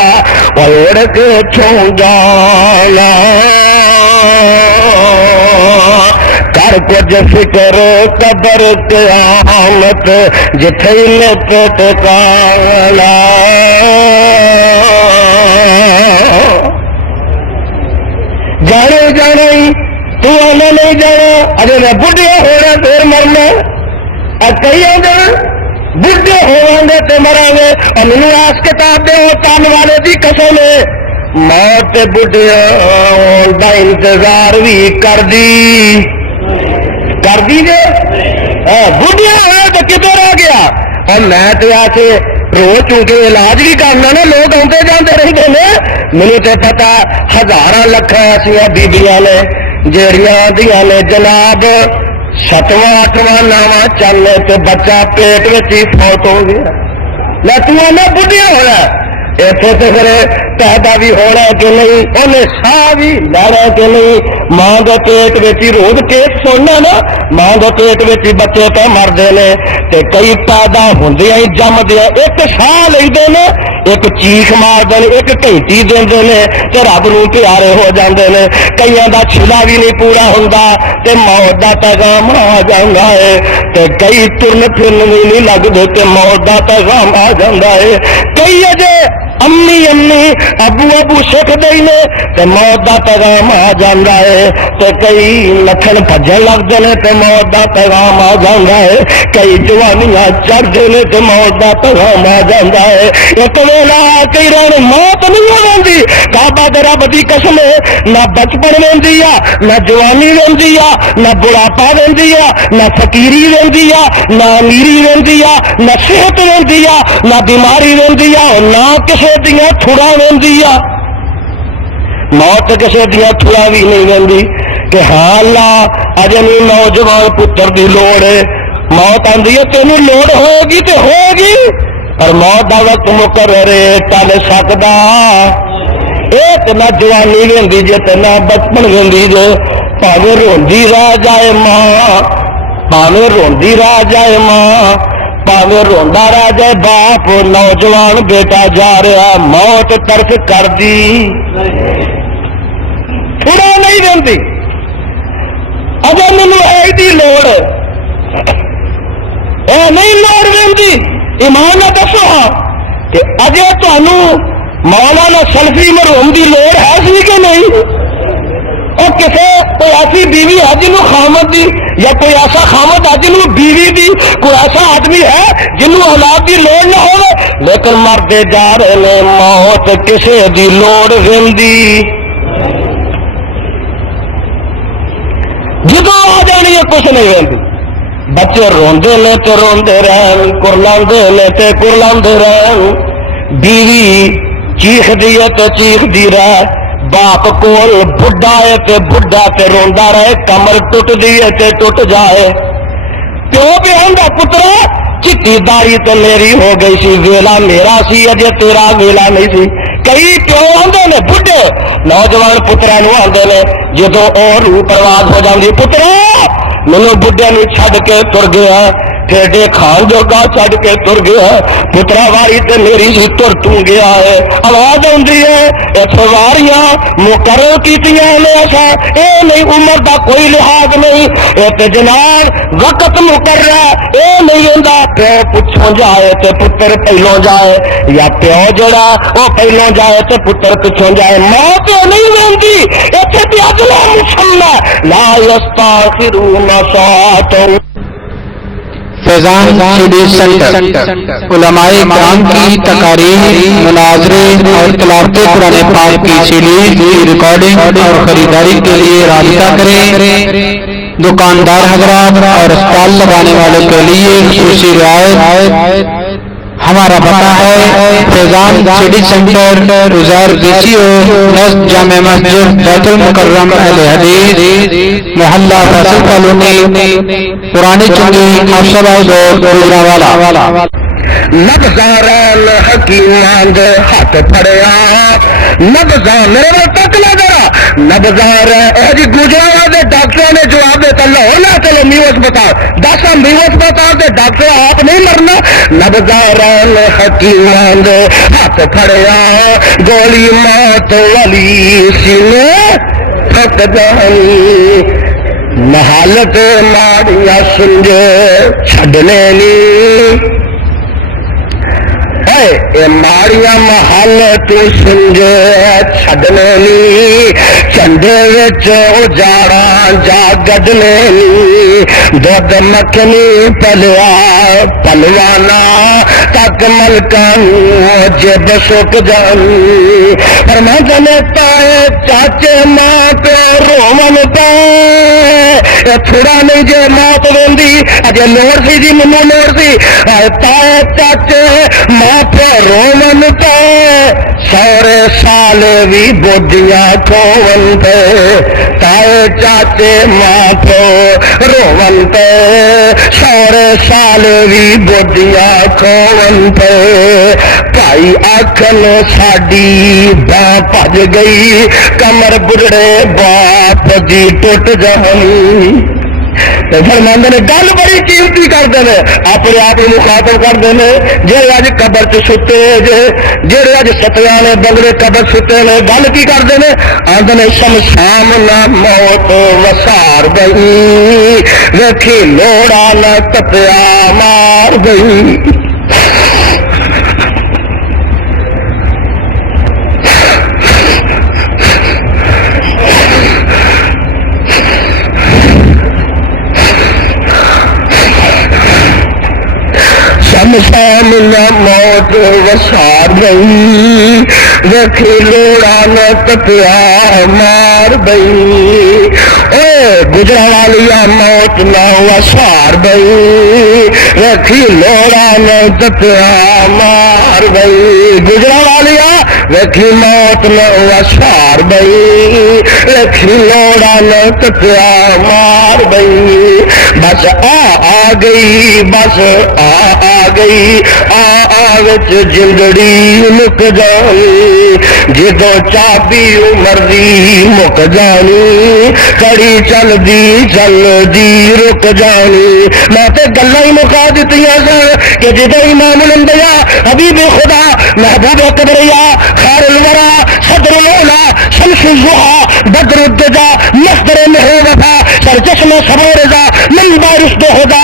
اڑ کے چھو جانا کر کچھ فکر قبر قیامت جتھے لپ ٹکانا جانے جانا ہی تو آنا نہیں جانا اجے میں بڈھیا ہونا پھر مرنا کئی آدھے بڈھے ہوانگے تے مرا گے اور مینوں آس کتاب دے وہ کام والے دی قسم ہے موت بڈھیا دا انتظار بھی کر دی جی بڈھیا ہوا تو کدھر آ گیا اور میں تو ایسے روز چونکہ علاج بھی کرنا نا لوگ آتے جاتے رہتے ہیں مجھے تو پتا ہزار لکھاں ایسا بیبیاں نے جہاں دیا نے جناب 7واں 8واں 9واں چلنے تو بچہ پیٹ میں ہی فوت ہو گیا میں تمہیں بڈھیا ہونا اتنے تو پھر پیدا بھی ہونا کہ نہیں انہیں ساہ بھی لینا کہ نہیں ماں کے پیٹ میں روز کیس سننا نا ماں کے پیٹ میں بچے پہ مرتے ہیں تے کئی پیدا ہوندے ہی جمدے ایک ساہ لیندے نے ایک چیخ مارتے ہیں ایک گھنٹی دے تے رب نوں پیارے ہو جاندے نے کئیاں دا چھلا بھی نہیں پورا ہوندا تے موت دا پیغام آ جاندا ہے تے کئی ترن پھرن بھی نہیں لگدے تے موت دا پیغام آ جاندا ہے کئی اجے امی امی ابو ابو سکھ دے نے تے موت دا پیغام آ جاندا ہے تے کئی لکھن بھجن لگدے نے تے موت دا پیغام آ جاندا ہے کئی جوانیاں چڑھدے نے تے موت دا پیغام آ جاندا ہے ایک ویلا کئی رن موت نہیں ہوندی کعبہ دے رب دی قسم ہے نہ بچپن ویندی آ نہ جوانی ویندی آ نہ بڑھاپا ویندی آ نہ فقیری ویندی آ نہ امیری ویندی آ نہ صحت ویندی آ نہ بیماری ویندی آ نہ کسے دیاں تھوڑا ویندی آ موت کسے دیاں تھوڑا بھی نہیں ویندی کہ ہاں اللہ اجے مینوں نوجوان پتر دی لوڑ ہے موت آندی ہے تینوں لوڑ ہوگی تے ہوگی پر موت دا وقت مقرر ہے ٹل سکدا ایک نہ جوانی ویندی جے تے نہ بچپن ویندی جے پاویں روندی رہ جائے ماں پاویں روندی رہ جائے ماں پاوے روندا رہ جائے باپ نوجوان بیٹا جا رہا موت طرف کر دی تھوڑا نہیں دینی اگر مینو ایڈی لوڑ اے نہیں لوڑ دینی ایمان نہ دسو کہ اجے تمہوں مولانا سلفی مرحوم کی لوڑ ہے سی کہ نہیں اور کسی کوئی ایسی بیوی ہے جنہوں خامد دی یا کوئی ایسا خامد ہے جنہوں بیوی دی کوئی ایسا آدمی ہے جنہوں اولاد دی لوڑ نہ ہو لیکن مرتے جا رہے نے موت کسی دی لوڑ ویندی جدو آ جانی ہے کچھ نہیں ویندی بچے روندے نے تے روندے رہن کرلاندے نے تے کرلاندے رہن بیوی چیخ دی ہے تے چیخ دی رہ باپ کول بڈھا ہے تے بڈھا تے روندا رہے کمر ٹوٹ دی ہے تے ٹوٹ جائے پیو بھی ہوندا پترا چٹی داڑھی تے میری ہو گئی سی ویلا میرا سی اجے تیرا ویلا نہیں سی کئی پیو آندے نے بڈھے نوجوان پترا نو آندے نے جدو اور روح پرواز ہو جاندی پترا مینو بڈھے نو چھڈ کے تر گیا ٹھیڈے کھان جوگا چھڈ کے تر گیا پترا واری تے میری سی تر تو گیا ہے آواز آندی ہے اتنے واریاں مقرر کیتیاں نے ایسا اے نہیں عمر دا کوئی لحاظ نہیں اے تے جناب وقت مقرر اے نہیں ہوندا پیو پچھوں جائے تے پتر پہلوں جائے یا پیو جڑا وہ پہلوں جائے تے پتر پچھوں جائے موت نہیں ہوندی ایتھے تے اجلا مسمى لا یستاخرون ساعۃ فیضان سٹی سینٹر علماء کرام کی تقاریر مناظرے اور تلاوت قرآن پاک کی سیڈیز کی ریکارڈنگ اور خریداری کے لیے رابطہ کریں دکاندار حضرات اور اسٹال لگانے والوں کے لیے خصوصی رعایت ہمارا پتہ ہے فیضان سٹی سینٹر گزار BCO نزد جامع مسجد بیت المکرم اہل حدیث محلہ فیصل کالونی پرانی چنگی ماشاءاللہ روڈ گوجرانوالا نبزاران حکیمان دے ہاتھ پھڑیا نبزار میرے تک نہ ذرا نبزار جی گجرانوالا دے ڈاکٹر نے جواب دیتا لو نہ چلو میوس بتا دسا میوس بتا دے ڈاکٹر آپ نہیں مرنا نبزاران حکیمان دے ہاتھ پھڑیا گولی موت والی سینے پھٹ جانی محالت ماڑیاں سنجے چھڈنے نی اے ماڑیاں محل تو سنجے چھڈنے نی چندے وچ اجاڑا جا گڈنے نی دودھ مکھنی پلیا پلوانا تک ملکان جب سک جانی فرماتے نے تائے چاچے ماں پہ رومن پہ تھوڑا نہیں جے موت ویندی اجے لوڑ سی جی منو لوڑ سی تائے چاچے ماں پہ رومن پہ سورے سال بھی بوڈیاں کھون پہ تائے چاچے ماں پہ رومن پہ سورے سال بھی بوڈیاں کھون پہ بھائی آکھن ساڈی باں بھج گئی کمر بڑھڑے باپ دی ٹوٹ جانی فرماندے نے گل بڑی قیمتی کرتے ہیں اپنے آپ مخاطب کرتے ہیں جہے اج قبر چ ستے جہے اج ستیاں نے بگڑے قبر ستے نے گل کی کرتے ہیں آدھے نے شمشام نہ موت وسار گئی ویکھی لوڑا نہ تپیا مار گئی شام نہ موت وسار گئی ویکھی لوڑا نہ تپیا مار گئی اے گجرا والیا موت نہ وسار گئی ویکھی لوڑا نہ تپیا مار مار بئی گجرا والیا ویکھی موت نہ اشار بئی ویکھی لوڑا نہ تکیا مار بئی بس آ گئی بس آ گئی وچ جلدڑی مک جانی جدو چابی مرضی مک جانی کڑی چل دی رک جانی میں تے گلاں ہی مکا دتیاں سن کہ جدو امام الانبیاء حبیب خدا محبوب قبریا خیر الورا صدر الاولا شمس الضحى بدر الدجا مصدر مہر وفا سرچشمہ صبر رضا منبع رشد خدا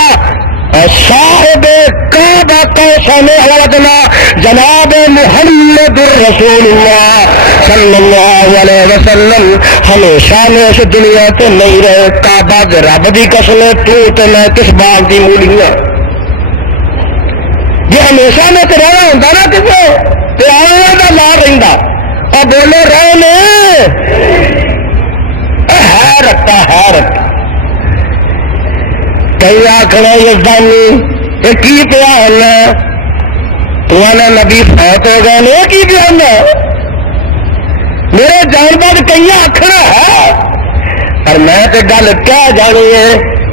صاحب کعبہ کوثر وادنا جناب محمد رسول اللہ صلی اللہ علیہ وسلم ہمیشہ میں اس دنیا تے نہیں رہے کعبہ دے رب دی قسم تو تے میں کس بات دی مولیاں جی ہمیشہ میں تے رہنا ہوندا نا کسے تے آنے دا لا رہندا اور بولو رہے نے ہے رکھتا کئی آخر یزدانی یہ کی پیا ہونا تو نبی فوت ہو گئے یہ کی پیا ہونا میرے جان بعد کئی آخر ہے اور میں تو گل کہہ جانی ہے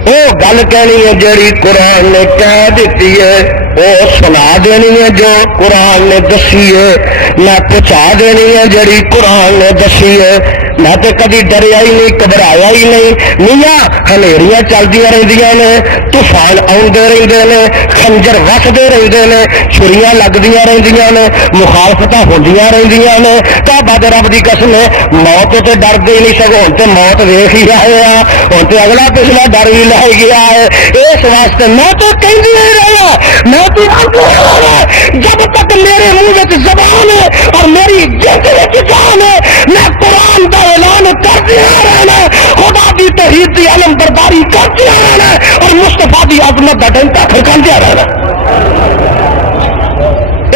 وہ گل کہنی ہے جیڑی قرآن نے کہہ دیتی ہے وہ سنا دینی ہے جو قرآن نے دسی ہے میں پہنچا دینی ہے جیڑی قرآن نے دسی ہے میں تو کدی ڈریا ہی نہیں گھبرایا ہی نہیں میاں ہنیریاں چلتی رہدیاں نے طوفان آتے رہتے ہیں خنجر وستے رہتے ہیں چھریاں لگدیاں رہدیاں نے مخالفت ہوندیاں رہدیاں نے کعبہ دے رب دی قسم موت تو ڈرتے ہی نہیں سگو ہوں تو موت ویخ ہی آئے ہوں تو اگلا پچھلا ڈر ہی لے گیا ہے اس واسطے میں تو کہہ نہیں رہا میں تو جب تک میرے منہ زبان ہے اور میری جسم جان ہے میں قرآن کا اعلان کرتے رہنا خدا دی توحید دی علم برداری کرتے رہنا اور مصطفیٰ دی عظمت کا ڈنکا کھڑکاتے رہنا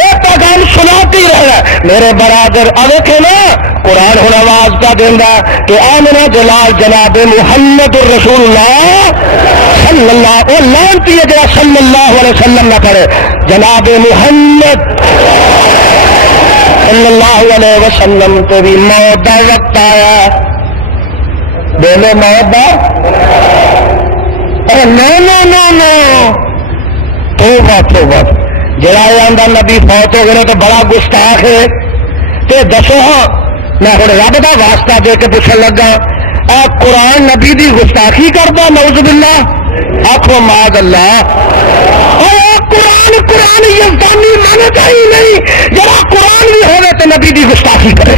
ایک پیغام سناتے ہی رہنا میرے برادر دیکھے نا قرآن ہوں آواز کا دینا کہ آمنا جلال جناب محمد الرسول اللہ صلی اللہ وہ لانتی ہے جڑا صلی اللہ علیہ وسلم نہ کرے جناب محمد صلی اللہ علیہ وسلم تے بھی موت دا وقت آیا بولے موت دا نو توبہ جڑا آندا نبی فوت ہو گئے تو بڑا گستاخ ہے تے دسو ہاں میں ہوں رب دا واسطہ دے کے پوچھن لگا اے قرآن نبی دی گستاخی کردا نعوذ باللہ آخو معاذ اللہ قرآن یزدانی مانتا ہی نہیں جڑا قرآن بھی ہوئے تو نبی دی گستاخی کرے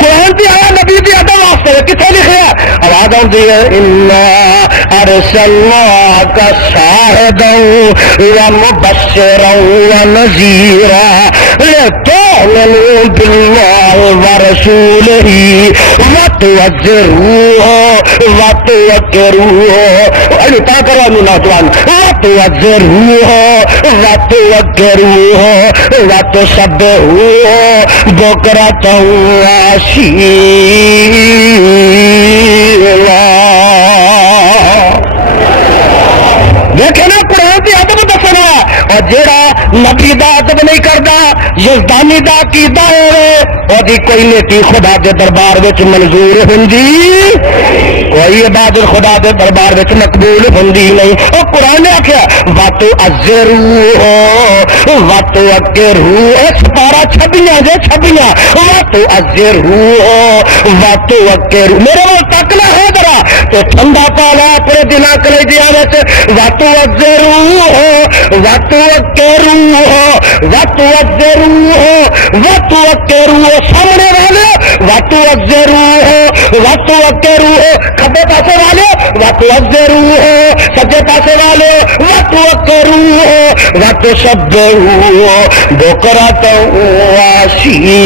قرآن بھی آیا نبی دی ادب واسطے کتنے لکھا آواز آتی ہے انا ارسلناک شاہدا ومبشرا ونذیرا لتؤمنوا باللہ ورسولہ وتوقروہ تا کرو نوجوان وتوقروہ وتسبحوہ بکرۃ دیکھے نا قرآن کی ادب دسنا اور جیڑا نبی دا ادب نہیں کرتا یزدانی دا عقیدہ ہوئے اور کوئی نیکی خدا دے دربار وچ منظور ہوندی کوئی عبادت خدا دے دربار وچ مقبول ہوندی نہیں اور قرآن نے آخیا واتو ازروہ واتو اکروہ سپارہ چھبیاں جے چھبیاں واتو ازروہ واتو اکروہ میرے وہ تکلا ہے ذرا تو ٹھنڈا پالا اپنے دلا کلیجیاں وچ واتو ازروہ واتو اکروہ واتو ازروہ واتو اکروہ سامنے والے واتو ازروہ واتو اکروہ کھبے پاسے والے واتو ازروہ سجے پاسے والے واتو اکروہ واتو سبحوہ بکرۃ واسیلا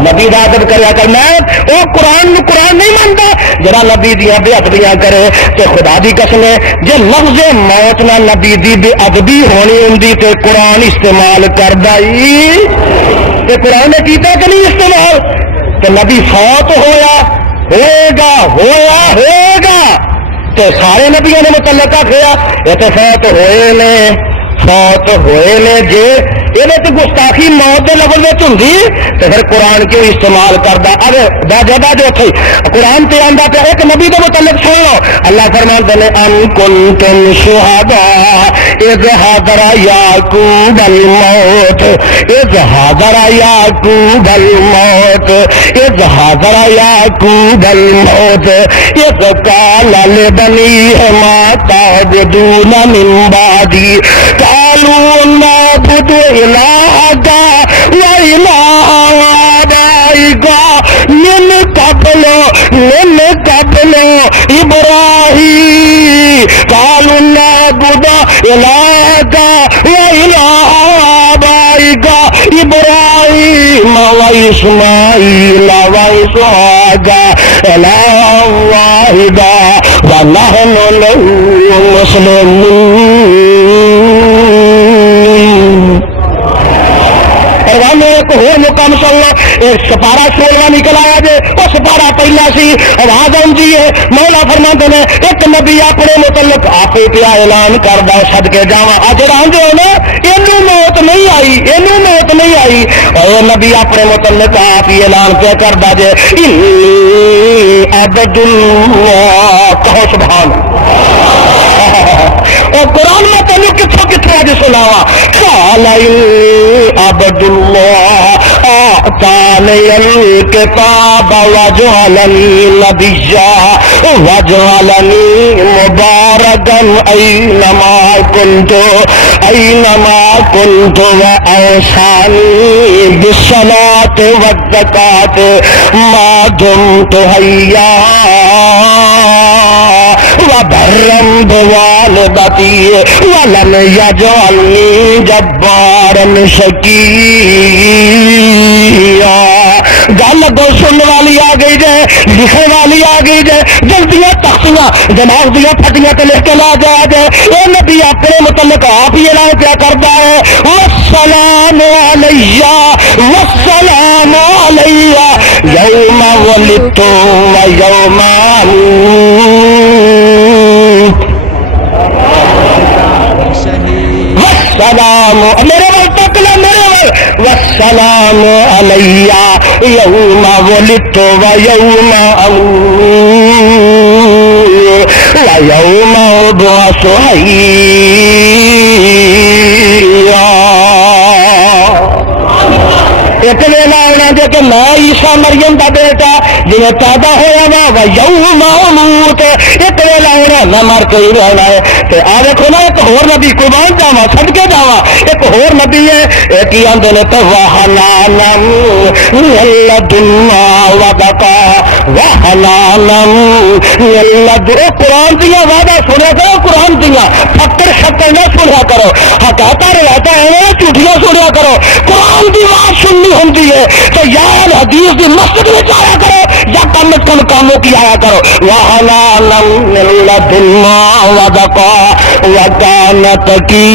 نبی دا ادب کریا کرنا وہ قرآن نہیں مانتا جڑا نبی دیا بے ادبیاں کرے تے خدا دی قسم ہے جے لفظ موت نہ نبی دی بے ادبی ہونی ہوندی تے قرآن استعمال کردا ہی تے قرآن نے کیتا کہ نہیں استعمال تے نبی فوت ہویا ہوئے گا تے سارے نبیوں نے متعلق آخیا یہ تو فوت ہوئے نے جے یہ گستاخی موت کے لفظ میں ہوں تو پھر قرآن کیوں استعمال کرتا؟ اب جگہ جو اتنے قرآن سے آتا پہ ایک نبی کے متعلق سن لو اللہ فرماتے ہیں ام کنتم شہداء اذ حضر یعقوب الموت اذ حضر یعقوب الموت اذ حضر یعقوب الموت اذ قال لبنیہ ما تعبدون من بعدی قالوا نعبد إلهك وإله آبائك من قبل إبراهيم قالوا نعبد إلهك وإله آبائك إبراهيم وإسماعيل وإسحاق إلها واحدا ونحن له مسلمون. ایک اور مقام سن لو ایک سپارہ 16واں نکل آیا جے وہ سپارہ پہلا سی آواز آتی ہے مولا فرماتے ہیں ایک نبی اپنے متعلق آپ پیا اعلان کردا صدقے جاواں اج راندے ہو نا اینوں موت نہیں آئی اور یہ نبی اپنے متعلق آپ ہی اعلان پیا کردا جے عبد اللہ کہو سبحان اور قرآن میں تینوں کتوں اج سناوا قال عبد اللہ آتانی الکتاب وجعلنی نبیا وجعلنی مبارکا اینما کنت واوصانی بالصلاۃ والزکاۃ ما دمت حیا وبرا بوالدتی ولم یجعلنی جبارا شقیا. گل دو سننے والی آ گئی جائے لکھنے والی آ گئی جائے جلدیاں تختیاں دماغ دیا پھٹیاں تے لکھ کے لا جایا جائے یہ نبی اپنے متعلق آپ ہی اعلان کیا کرتا ہے والسلام علیہ والسلام علیہ یوم ولدت و یوم والسلام میرے ول تک لا میرے ول والسلام علیہ یوم ولدت و یوم و یوم ابعث حیا. ایک ویلا آنا جی کہ میں عیسیٰ مریم کا بیٹا جی پیدا ہوا وا یوم اموت ایک ویلا آنا میں مر کے ہی رہنا ہے. آ دیکھو نا ایک ہور نبی قربان جاوا چھڈ کے جاوا ایک ہور نبی ہے ایک ہی آدھے نے تو وحنانم لدنا وبقا وحنانم لدنا قرآن دیا وعدہ سنیا کرو قرآن دیا پکڑ شکل نہ سنیا کرو حقیقت رہتا ہے جھوٹیاں سنیا کرو قرآن کی بات سننی ہوتی ہے تو یا حدیث کی مسجد میں آیا کرو یا کم از کم کاموں کی آیا کرو. وحنانم لدنا وبقا وکان تقیا.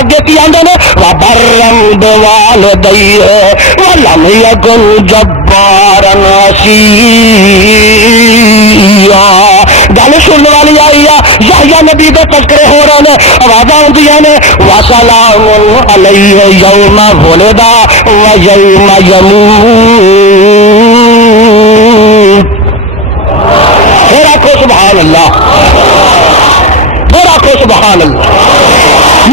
اگے کی آندے نے وبرم بوالدیہ ولم یکن جبارا عصیا. گل سننے والی آئی یا نبی کے تذکرے ہو رہے ہیں آواز آتی نے وسلام علیہ یوم ولدا و یوم یموت. پھر آخو سبحان اللہ پھر آخو سبحان اللہ.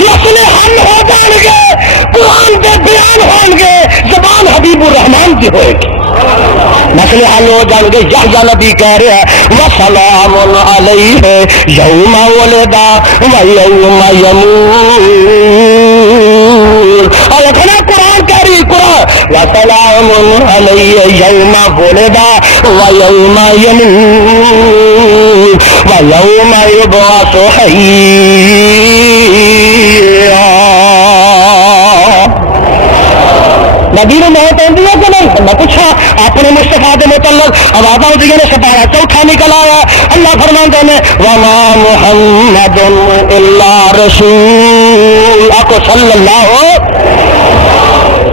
مسئلے حل ہو جان گے قرآن کے بیان ہون گے زبان حبیب الرحمان کی ہوئے گی مسئلے حل ہو جان گے. یا نبی کہہ رہے ہیں وسلام علیہ یوم ولدا و یوم یموت. اور اتنا قرآن کہہ رہی قرآن وسلام علیہ یوم ولدا و یوم یموت و یوم یبعث حیا. نبی نے موت آتی ہے کہ نہیں؟ میں پوچھا اپنے مصطفیٰ کے متعلق آواز ہوتی نے سپارہ چوتھا نکل آیا. اللہ فرماتے ہیں وما محمد الا رسول آپ صلی اللہ ہو.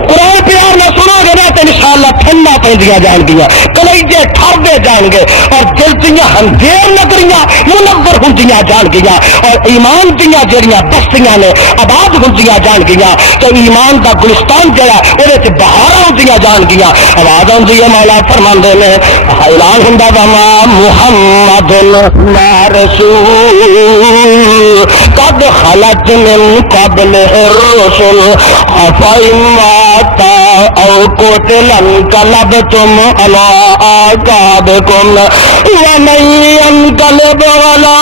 قرآن پیار نہ سنو گے نا تو انشاءاللہ ٹھنڈا پیندیاں جان گیاں، کلیجے ٹھردے جان گے اور دل دیاں ہنجیر نگریاں منور ہوندیاں جان گیاں اور ایمان دیاں جڑیاں بستیاں نے آباد ہوندیاں جان گیاں تو ایمان دا گلستان جڑا اودے تے بہاراں ہوندیاں جان گیاں. آواز آندی ہے مولا فرماندے نے اعلان ہوندا وما محمد رسول قد خلت من قبل الرسل افإن مات او قتل انقلبتم على اعقابكم ومن ينقلب على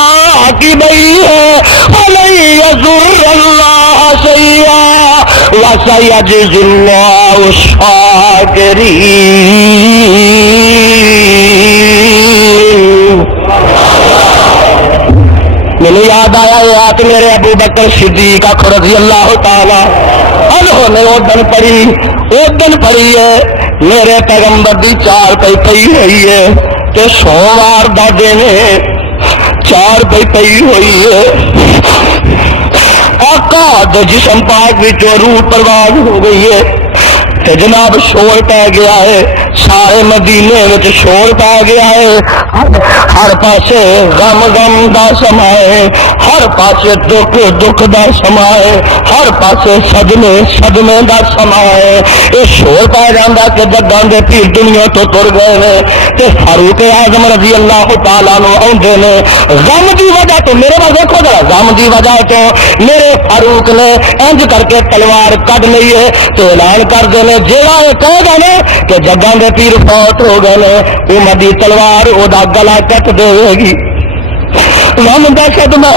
عقبيه فلن يضر الله شيئا وسيجزي الله الشاكرين. مجھے یاد آیا یہ آیت میرے ابو بکر صدیق رضی اللہ تعالی عنہ نے وہ دن پڑھی ہے میرے پیغمبر دی چار پئی ہوئی ہے تے سوموار دا دن چار پئی ہوئی ہے. آقا دے جسم پاک وچوں روح پرواز ہو گئی ہے تے جناب شور پہ گیا ہے سارے مدینے وچ شور پہ گیا ہے. ہر پاسے غم دا سما ہے ہر پاسے دکھ دا سما ہے ہر پاسے صدمے دا سما ہے. یہ شور پہ جانا کہ جگاں دے پیر دنیا تو تر گئے نے تے فاروق اعظم رضی اللہ تعالیٰ عنہ آؤندے نے غم دی وجہ تو میرے پاس دیکھو ذرا غم دی وجہ تو میرے فاروق نے انج کر کے تلوار کڈ لئی ہے تو اعلان کر دے نے جیڑا یہ کہے گا نا کہ جگاں دے پیر فوت ہو گئے نے عمر دی تلوار او دا گلا کٹ دے گی. غم دا صدمہ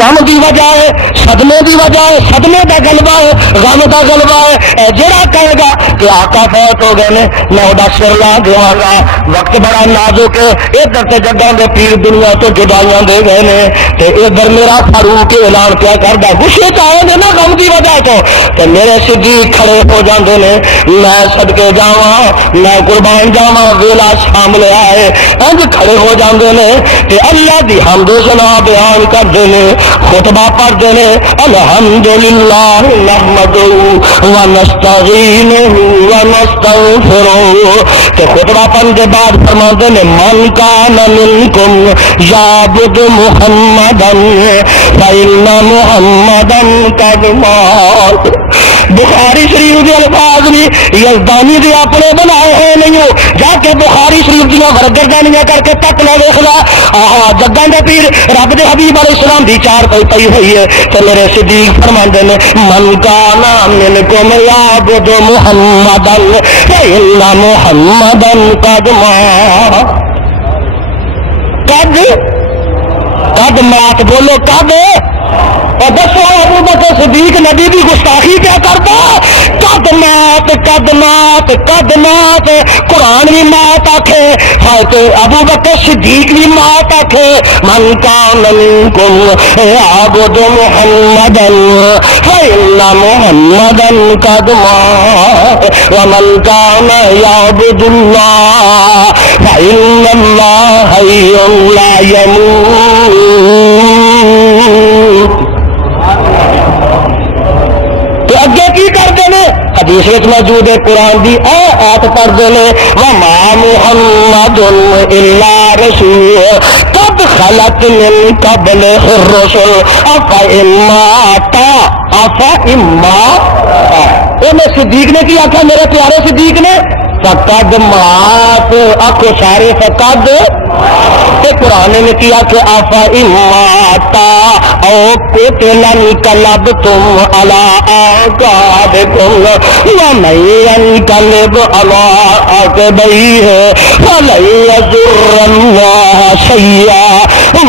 غم دی وجہ ہے صدمے دی وجہ ہے صدمے دا غلبہ ہے غم دا غلبہ ہے. جڑا کہے گا کہ آقا فوت ہو گئے نے میں وہ سر لا دیا گا وقت بڑا نازک ہے ادھر تے جگاں دے پیر دنیا تو جدائیاں دے گئے نے تے ادھر میرا فاروق اعلان کیا کردا غصے کا آئے نے نا غم دی وجہ تو تے میرے صدیق کھڑے ہو جاندے نے میں صدقے جاواں میں قربان جاواں ویلا شامل آئے انج کھڑے ہو جاندے نے تے اللہ دی حمد و ثنا بیان کردے نے خطبہ پڑھدے نے الحمدللہ نحمدہ ونستعینہ ونستغفرہ تے خطبہ پڑھنے کے بعد فرماتے ہیں من کان منکم یعبد محمدا فإن محمدا قد مات. بخاری شریف کے الفاظ بھی یزدانی دے اپنے بنائے ہوئے نہیں ہو جا کے بخاری شریف دیا ورگردانیاں کر کے تک لے دیکھ لا جگاں دے پیر رب دے حبیب علیہ السلام دی چار پئی ہوئی ہے تو میرے صدیق فرماندے نے من کان منکم یعبد محمدا فإن محمدا قد مات. قد مات بولو قد اور دسو ابو بکر صدیق نبی کی گستاخی کیا کرتا قد مات قد مات قد مات قرآن بھی مات آکھے ابو بکر صدیق بھی مات آکھے من کان منکم یعبد محمدا فإن محمدا قد مات ومن کان یعبد اللہ فإن اللہ حی لا يموت. اگے کی کرتے ہیں حدیث موجود ہے قرآن دی آیت پڑھتے ہیں وما محمد الا رسول قد خلت من قبل الرسل افإن مات انہیں صدیق نے کی آخیا میرے پیارے صدیق نے فقد مات آخو سارے فقد قرآن نے کیا کہ افإن مات او قتل انقلبتم على اعقابكم ومن ينقلب على عقبيه فلن يضر الله شيئا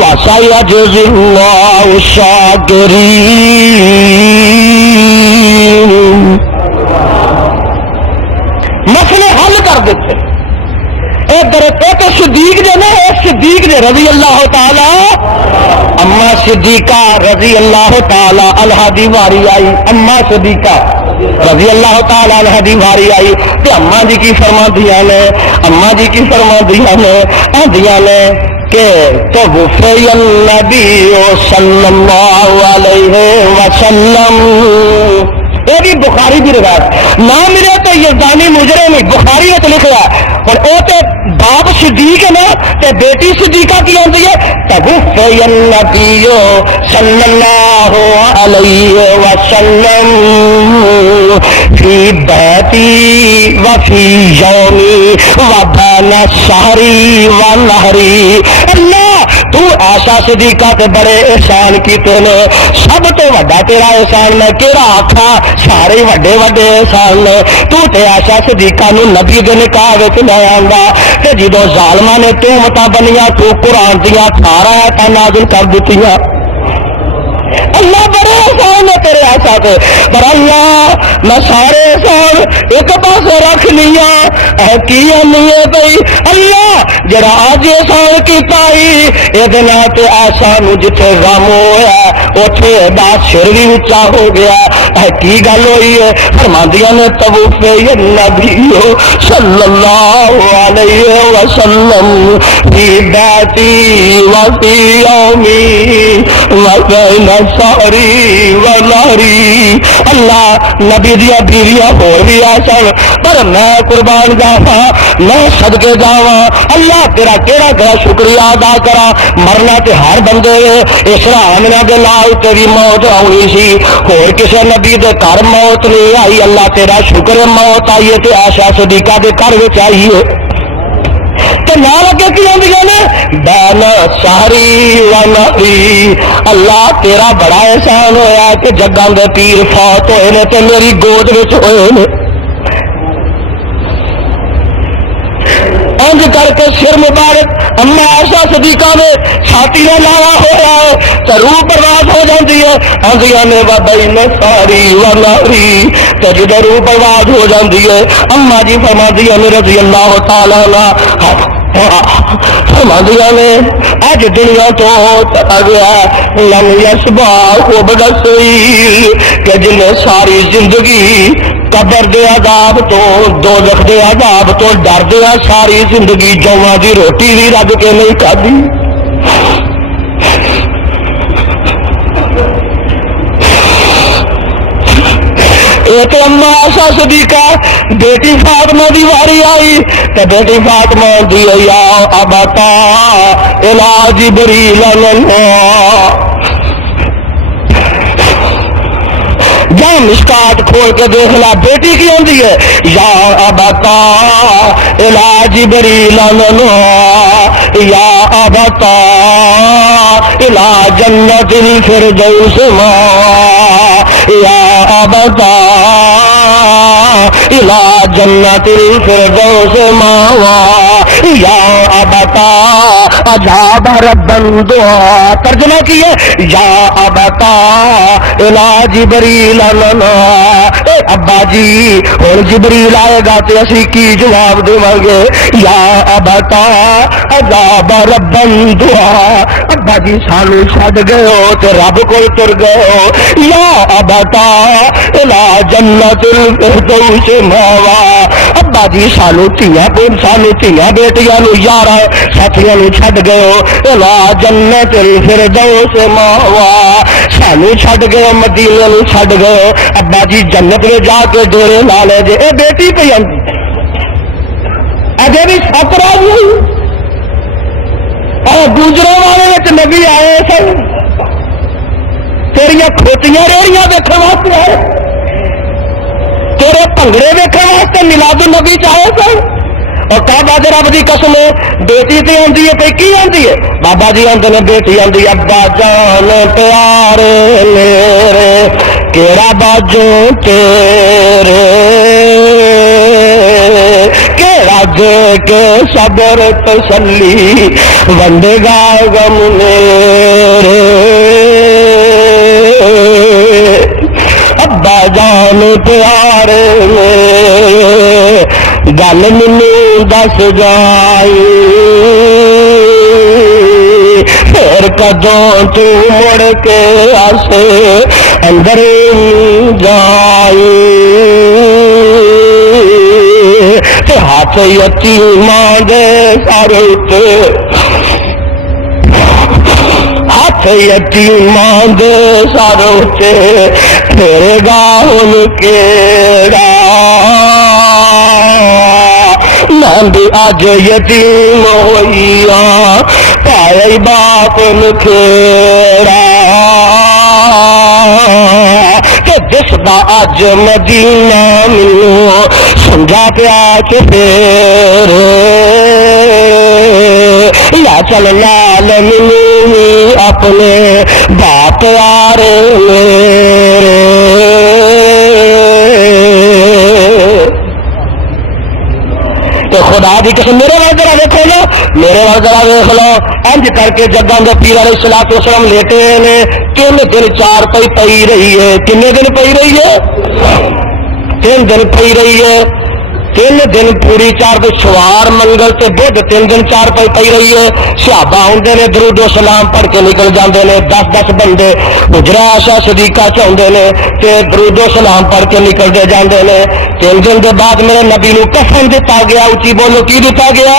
وسيجزي الله الشاكرين. مسئلے حل کر دیتے ایک صدیق جو نا صدیق نے رضی اللہ تعالی اما صدیقہ رضی اللہ تعالی عنہا دی واری آئی اما صدیقہ رضی اللہ تعالی عنہا دی واری آئی تے اما جی کی فرماندیاں نے اما جی کی فرماندیاں نے آندیاں نے کہ توفی النبی صلی اللہ علیہ وسلم یہ بھی بخاری کی روایت نہ ملے تو یزدانی مجرم ہی بخاری نے لکھا اور وہ تے باپ صدیق ہے نا تے بیٹی صدیقہ کی آتی ہے توفی النبی صلی اللہ علیہ وسلم فی بیتی وفی یومی وبین شہری ونہری اللہ تو ایسا صدیقہ تے بڑے احسان کیتے نے سب تو وڈا تیرا احسان میں کیڑا آکھا سارے وڈے وڈے احسان نے تو تے ایسا صدیقہ نو نبی دے نکاح وچ لے آندا تے جدوں ظالماں نے تہمتاں بنیاں تو قرآن دیاں 18 آیاتاں نازل کر دتیاں اللہ بڑے احسان ہے تیرے ایسا تے پر اللہ میں سارے احسان ایک پاس رکھ لیا کی نہیں بھائی اللہ جڑا اج احسان کیتا ہی اے نال تے احسان جتھے غم ہویا اوتھے بات سر بھی اونچا ہو گیا اے کی گل ہوئی ہے فرماندیاں نے توفی النبی صلی اللہ علیہ وسلم فی بیتی وفی یومی وبین شہری ونہری اللہ نبی دیا بیویاں اور بھی آسن پر میں قربان جاواں میں صدقے جاواں اللہ تیرا کیڑا کیڑا شکریہ ادا کرا مرنا تے ہر بندے اس آمنہ دے لال تیری موت آنی سی اور کسے نبی دے گھر موت نہیں آئی اللہ تیرا شکر موت آئی ہے تے عائشہ صدیقہ دے گھر وچ آئی ہے تے نال اگے کی آندیاں نے بین شہری ونہری اللہ تیرا بڑا احسان ہویا کہ جگاں دے پیر فوت ہوئے نے تے میری گود وچ ہوئے نے انج کر کے سر مبارک اما عائشہ صدیقہ میں چھاتی نے لاوا ہوا ہے تو روح برباد ہو جاتی ہے آندیاں نے وبین شہری ونہری تو جدوں روح برباد ہو جاتی ہے اما جی فرماندیاں نے رضی اللہ تعالی عنہ فرماندیاں نے اج دنیا تو چلا گیا لم یشبع عبد السعید کہ جن نے ساری زندگی قبر دے عذاب تو دوزخ دے عذاب تو ڈر دیا ساری زندگی جواں دی روٹی بھی رج کے نہیں کھادی ایک اما عائشہ صدیقہ بیٹی فاطمہ دی واری آئی تے بیٹی فاطمہ دی یا ابتا الی جبریل یا مشکات کھول کے دیکھ لا بیٹی کی ہوندی ہے یا ابتا الی جبریل یا ابتا الی جنت الفردوس ما یا ابتا الی جنت الفردوس ماوا یا ابتا عذاب ربن دعا ترجمہ کیے یا ابتا الی جبریل لنا اے ابا جی ہن جبریل آئے گا تے اسی کی جواب دیواں گے یا ابتا عذاب ربن دعا ابا جی سانو چھڈ گئے ہو تے رب کول تر گئے ہو یا ابتا الی جنت الفردوس ماوا ابا جی سانو تھیاں بیٹیاں نو یاراں ساتھیاں نو چھڈ گئے ہو الی جنت الفردوس ماوا سانو چھڈ گئے ہو مدینے نو چھڈ گئے ہو ابا جی جنت میں جا کے ڈیرے لا لے جے اے بیٹی پئی آندی اجے بھی سات راج ہوئی اور گوجروں والے وچ نبی آئے سن تیریاں کھوتیاں ریڑیاں دیکھن واسطے آئے تیرے بھنگڑے دیکھن واسطے میلاد النبی چاہے سن اور کعبہ دے رب دی قسم بیٹی تے آندی ہے پئی کی آندی ہے بابا جی آندے نے بیٹی آندی ابا جان پیارے میرے کیڑا باجوں تیرے کیڑا دے کے صبر تسلی ونڈے گا غم میرے ابا جان پیارے میرے گل مینوں دس جائی پھر کدوں تو مڑ کے آسے اندر جائی تے ہاتھ یتیماں دے سر تے ہاتھ یتیماں دے سر تے پھر گا ہن کیڑا بھی اج یتیم ہوئیا پائے باپ نکھیڑا کہ جس دا اج مدینہ مینوں سمجھا پیا چفیر یا چل لال مینوں اپنے باپ یار میرے تو خدا دی قسم میرے وال ذرا دیکھو نا میرے وال ذرا دیکھ لو انج کر کے جگہ دے پیر علیہ الصلوۃ والسلام لیٹے نے 3 دن 4 پئی رہی ہے کنے دن پئی رہی ہے 3 دن پئی رہی ہے 3 دن پوری 4 دن سوار منگل تے بدھ 3 دن 4 پئی رہی ہے صحابہ آتے ہیں درود و سلام پڑھ کے نکل جاندے نے 10 بندے حجرہ عائشہ صدیقہ چاہتے ہیں تے درود و سلام پڑھ کے نکلتے جاندے نے 3 دن کے بعد میرے نبی نو کفن دتا گیا اچھی بولو کی دتا گیا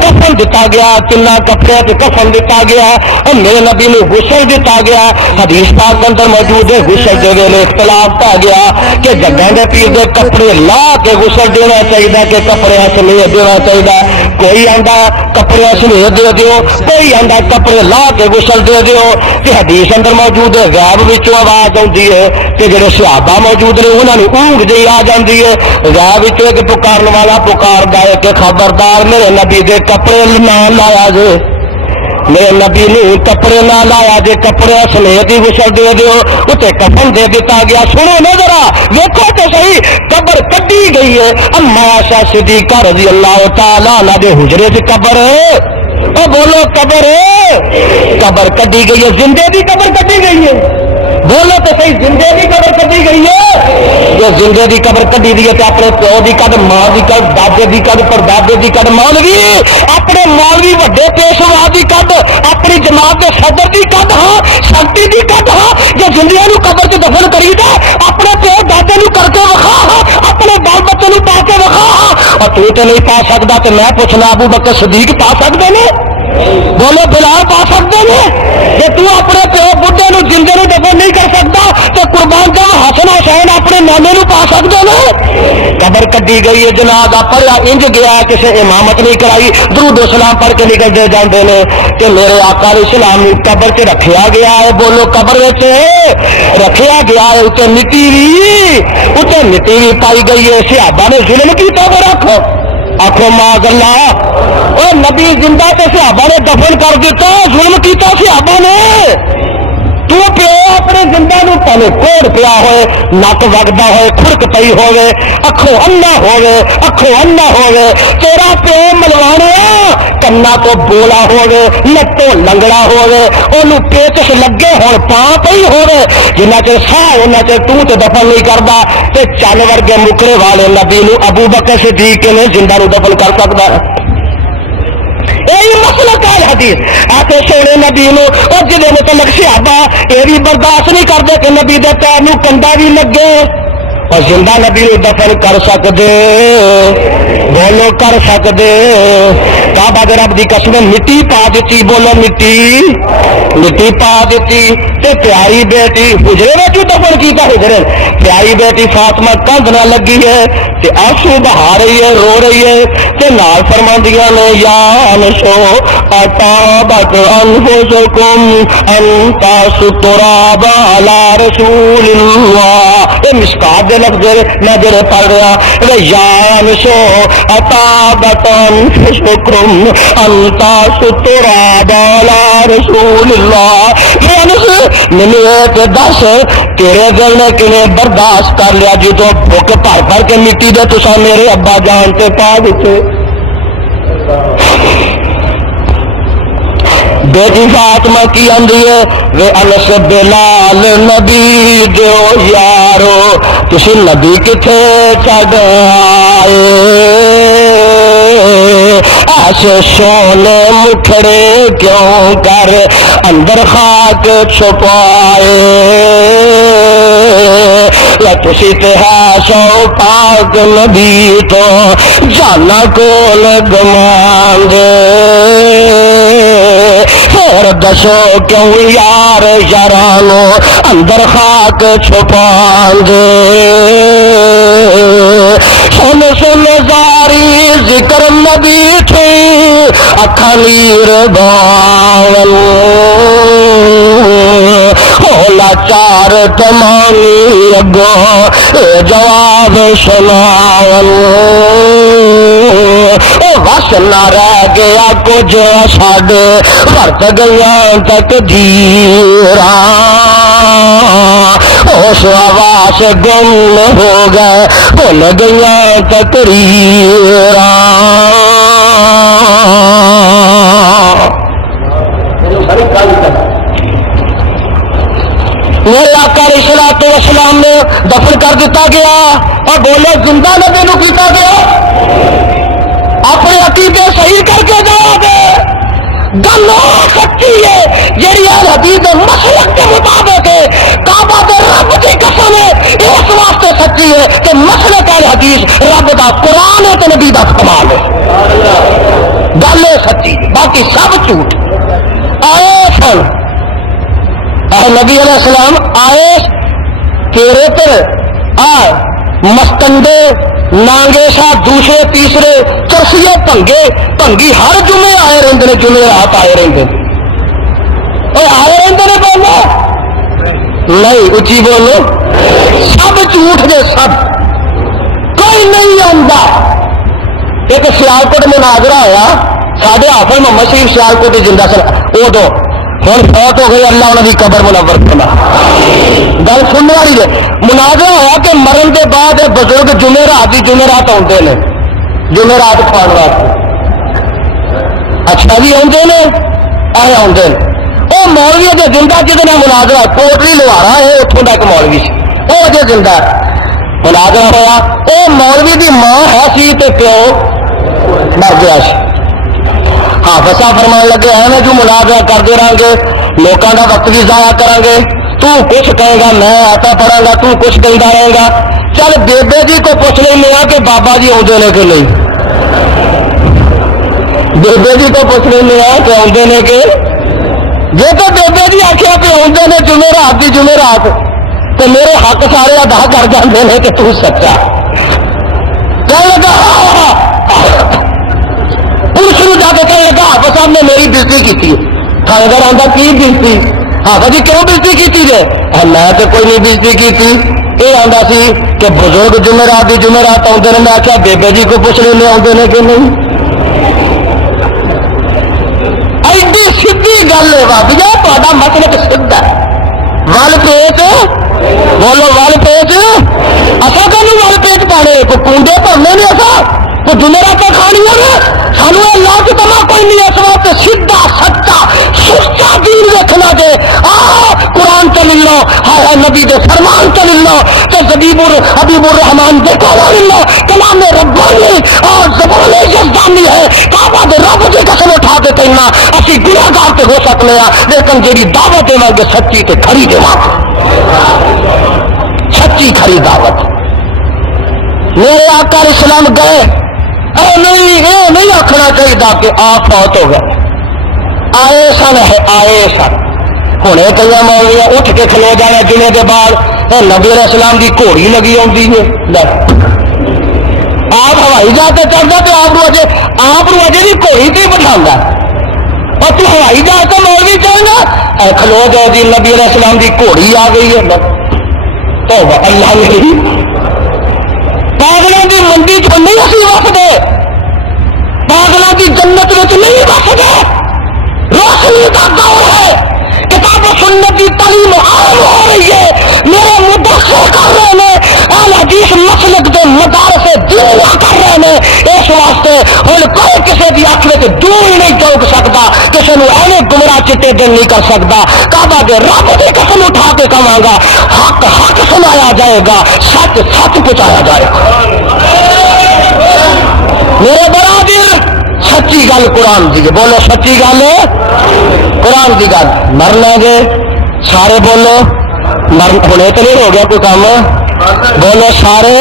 کفن دتا گیا 3 کپڑے تے کفن دتا گیا اور میرے نبی نو غسل دتا گیا حدیث پاک اندر موجود ہے غسل دے ویلے اختلاف پا گیا کہ جگہ دے پیر دے کپڑے لا کے غسل دینا چاہیے کہ کپڑے سمیت دینا چاہیے کوئی آندا کپڑے سمیت دے دیو کوئی آندا کپڑے لا کے غسل دے دیو کہ حدیث اندر موجود ہے غیب وچوں آواز آتی ہے کہ جڑے صحابہ موجود نے انہاں نوں اونگ جہی آ جاندی ہے غیب وچوں ایک پکارن والا پکاردا ہے کہ خبردار میرے نبی دے کپڑے نہ لایا جے میرے نبی نے کپڑے نہ لایا جے کپڑے سمیت ہی غسل دے دیو اتنے کفن دے دیتا گیا سنو نا ذرا ویکھو تو صحیح قبر کٹی گئی ہے اما عائشہ صدیقہ رضی اللہ تعالی عنہا دے حجرے سے قبر او بولو قبر کٹی گئی ہے زندے دی قبر کٹی گئی ہے بولو تو صحیح زندے دی قبر کٹی گئی ہے جو زندے دی قبر کٹی دی ہے تے اپنے پیو دی کڈ ماں دی کڈ دادے دی کڈ پردادے دی کڈ مولوی اپنے مولوی وڈے پیشوا دی کڈ اپنی جماعت دے صدر دی کڈ ہاں شکتی دی کڈ ہاں جو زندیاں نو قبر تے دفن کری دا اپنے پیو دادے نو کر کے وکھا ہاں اپنے بال بچے نو پا کے وکھا ہاں اور تو تے نہیں پا سکدا تے میں پوچھنا ابو بکر صدیق پا سکدے نے بولو بلال پا سکتے ہیں کہ تو اپنے پیو بڈھے نو جندے نو دفن نہیں کر سکتا تو قربان جاؤ حسن حسین اپنے نانے نو پا سکتے ہیں قبر کٹی گئی ہے جنازہ پڑھیا انج گیا کسی امامت نہیں کرائی درود و سلام پڑھ کے نکلتے جاندے نے کہ میرے آقا علیہ السلام قبر سے رکھیا گیا ہے بولو قبر رکھیا گیا ہے اتنے مٹی بھی پائی گئی ہے صحابہ نے ظلم کیتا وہ رکھ آخو معاذ اللہ اور نبی زندہ تے صحابہ نے دفن کر دیتا ظلم کیتا صحابہ نے تو پیو اپنے زندہ نو پہلے کوڑ پیا ہوئے نک وگدا ہوئے کھڑک پئی ہوئے اکھوں انا ہوئے تیرا پیو ملوانا کنا تو بولا ہوئے لٹوں لنگڑا ہوئے انہوں پیچس لگے ہون پاں پئی ہوئے جنہ چر سا انہ چر تو تے دفن نہیں کردا تے چل ورگے مکرے والے نبی نو ابو بکر صدیق نے زندہ نو دفن کر سکدا ہے یہی مسئلہ کال حدیث آتے سونے نبی نو اور جدے متعلق صحابہ یہ بھی برداشت نہیں کرتے کہ نبی دے پیر نو کنڈا بھی لگے اور زندہ نبی نو دفن کر سکتے بولو کر سکتے کعبہ دے رب دی قسم مٹی پا دیتی بولو مٹی پا دیتی تے پیاری بیٹی حجرے میں کیوں دفن کیتا حجرے پیاری بیٹی فاطمہ کندھ نہ لگی ہے تے آنسو بہا رہی ہے رو رہی ہے تے نال فرماندیاں نے یا انسو اطابت انفسکم انتا ستراب علی رسول اللہ اے مشکات دے لفظ میں جڑے پڑھ رہا یا انسو اطابت انفسکم انتا ستراب علی رسول اللہ مینو یہ دس تیرے دل نے کیویں برداشت کر لیا جدو بک بھر بھر کے مٹی دے تساں میرے ابا جان تے پا دیتے بیٹی فاطمہ کی آندی ہے وے انس بلال نبی دیو یارو تسی نبی کتھے چڈ آئے ایسے سونے مکھڑے کیوں کر اندر خاک چھپائے تسی تے ہے سو پاک نبی تو جانا کول گمان دے پھر دسو کیوں یار یارانو اندر خاک چھپان دے سن سن زاری ذکر نبی تھی اکھا نیر باول ہولا چار تمانی اگو جواب سناول بس نہ رہ گیا کچھ ساڈے ورت گیا تقدیراں اس آواز گم ہو گئے بھول گیا تقریراں میرے آقا علیہ الصلوۃ والسلام نے دفن کر دیتا گیا اور بولے زندہ نبی نو کیتا گیا اپنے عقیدے صحیح کر کے جا دے گل سچی ہے جیڑی اہل حدیث مسلک کے مطابق ہے کعبہ دے رب کی قسم ہے اس واسطے سچی ہے کہ مسلک اہل حدیث رب دا قرآن ہے تے نبی دا کمال ہے گل سچی باقی سب جھوٹ آئے سن نبی علیہ السلام آئے تیرے پر مستنڈے نانگے سا دوسرے تیسرے چرسیے بھنگی ہر جمعے آئے رہتے ہیں جمعے رات آئے رہتے آئے رہتے ہیں بولو نہیں اچھی بولو سب جھوٹ نے سب کوئی نہیں آتا ایک سیالکوٹ مناظرہ ہوا ساڈے حافظ محمد شریف سیالکوٹ زندہ سن ادو ہوں فوت ہو گئی اللہ انہوں کی قبر منور کرنا گل سننے والی ہے مناظرہ ہوا کہ مرن کے بعد بزرگ جمعرات کی جمعرات آتے ہیں جمعرات کھان واسطے اچھا جی آتے ہیں اے آتے ہیں وہ مولوی اجے زندہ جہد نے مناظرہ کوٹلی لوہارا ہے اتوں کا ایک مولوی سی وہ اجے زندہ مناظرہ ہوا وہ مولوی کی ماں ہے سی تے پیو مر گیا سی حافظ صاحب فرمان لگے ایویں جو مناظرہ کرتے رہیں گے لوگوں کا وقت بھی ضائع کریں گے تو کچھ کہے گا میں آتا پڑھا گا تو کچھ کہتا رہے گا چل بیبے جی کو پوچھ لینا کہ بابا جی آتے ہیں کہ نہیں بیبے جی کو پوچھ لینا کہ آتے ہیں کہ جی تو بیبے جی آخیا کہ آتے ہیں جمعرات کی جمعرات تو میرے حق سارے ادا کر جاتے ہیں کہ تو سچا کہنے لگا پولیس نو جا کے کہنے لگا حافظ صاحب نے میری بےزتی کی تھانےدار آتا کی بےزتی حافظ جی کیوں بےزتی کی میں تو کوئی نہیں بےزتی کی یہ آتا سی کہ بزرگ جمعرات کی جمعرات آتے ہیں میں آخیا بیبے جی کو پوچھ لینے آتے ہیں کہ نہیں ایڈی سیدھی گل ہے بابی جی تا مسلک سیدھا ول پیچ بولو ول پیچ اصا کہ ول پیچ پانے کوئی کنڈے بھرنے نہیں اصا تو جمعرات کھانی ہے سانو اللہ کی تما کوئی نہیں اس واسطے سیدھا سچا سچا دین دیکھنا جے قرآن چل لو ہائے نبی دے فرمان چل لو تو حبیب الرحمان دے قول لو کلام ربانی اور زبان یزدانی ہے کعبہ دے رب کی قسم اٹھا کے کہنا اسی گناہگار تے ہو سکنے ہیں لیکن جیڑی دعوت دے گے سچی تے کھری دے سچی کھری دعوت میرے آقا علیہ السلام گئے نہیں آخنا چاہیے کہ آپ فوت ہو گئے آئے سن ہوں کئی مولوی اٹھ کے کھلو جانا جمعے کے بعد نبی علیہ السلام کی گھوڑی لگی آتی ہے آپ ہوائی جہاز سے چڑھتا تو آپ اجے بھی گھوڑی سے بٹھا اور تو ہوائی جہاز سے مولوی چاہنا کھلو جاؤ جی نبی علیہ السلام کی گھوڑی آ گئی ہے تو اللہ نہیں پاگلوں کی منڈی چ نہیں اسی وستے پاگلوں کی جنت میں نہیں وستے روشنی کا دور ہے کتاب و سنت کی تعلیم عام ہو رہی ہے میرے مدرسے کر رہے ہیں اہل حدیث مسلک کے مدارس دنیا کر رہے ہیں اس واسطے ہوں کوئی کسی کی اکھ میں دور نہیں چوک سکتا کسی نے ایویں گمراہ چٹے دن نہیں کر سکتا کعبہ کے رب کی قسم اٹھا کے کہاں گا حق حق سنایا جائے گا سچ سچ پہنچایا جائے گا میرے برادر سچی گل قرآن دی بولو سچی گل قرآن دی گل مرنا گے سارے بولو ہونے تو نہیں ہو گیا کوئی کام بولو سارے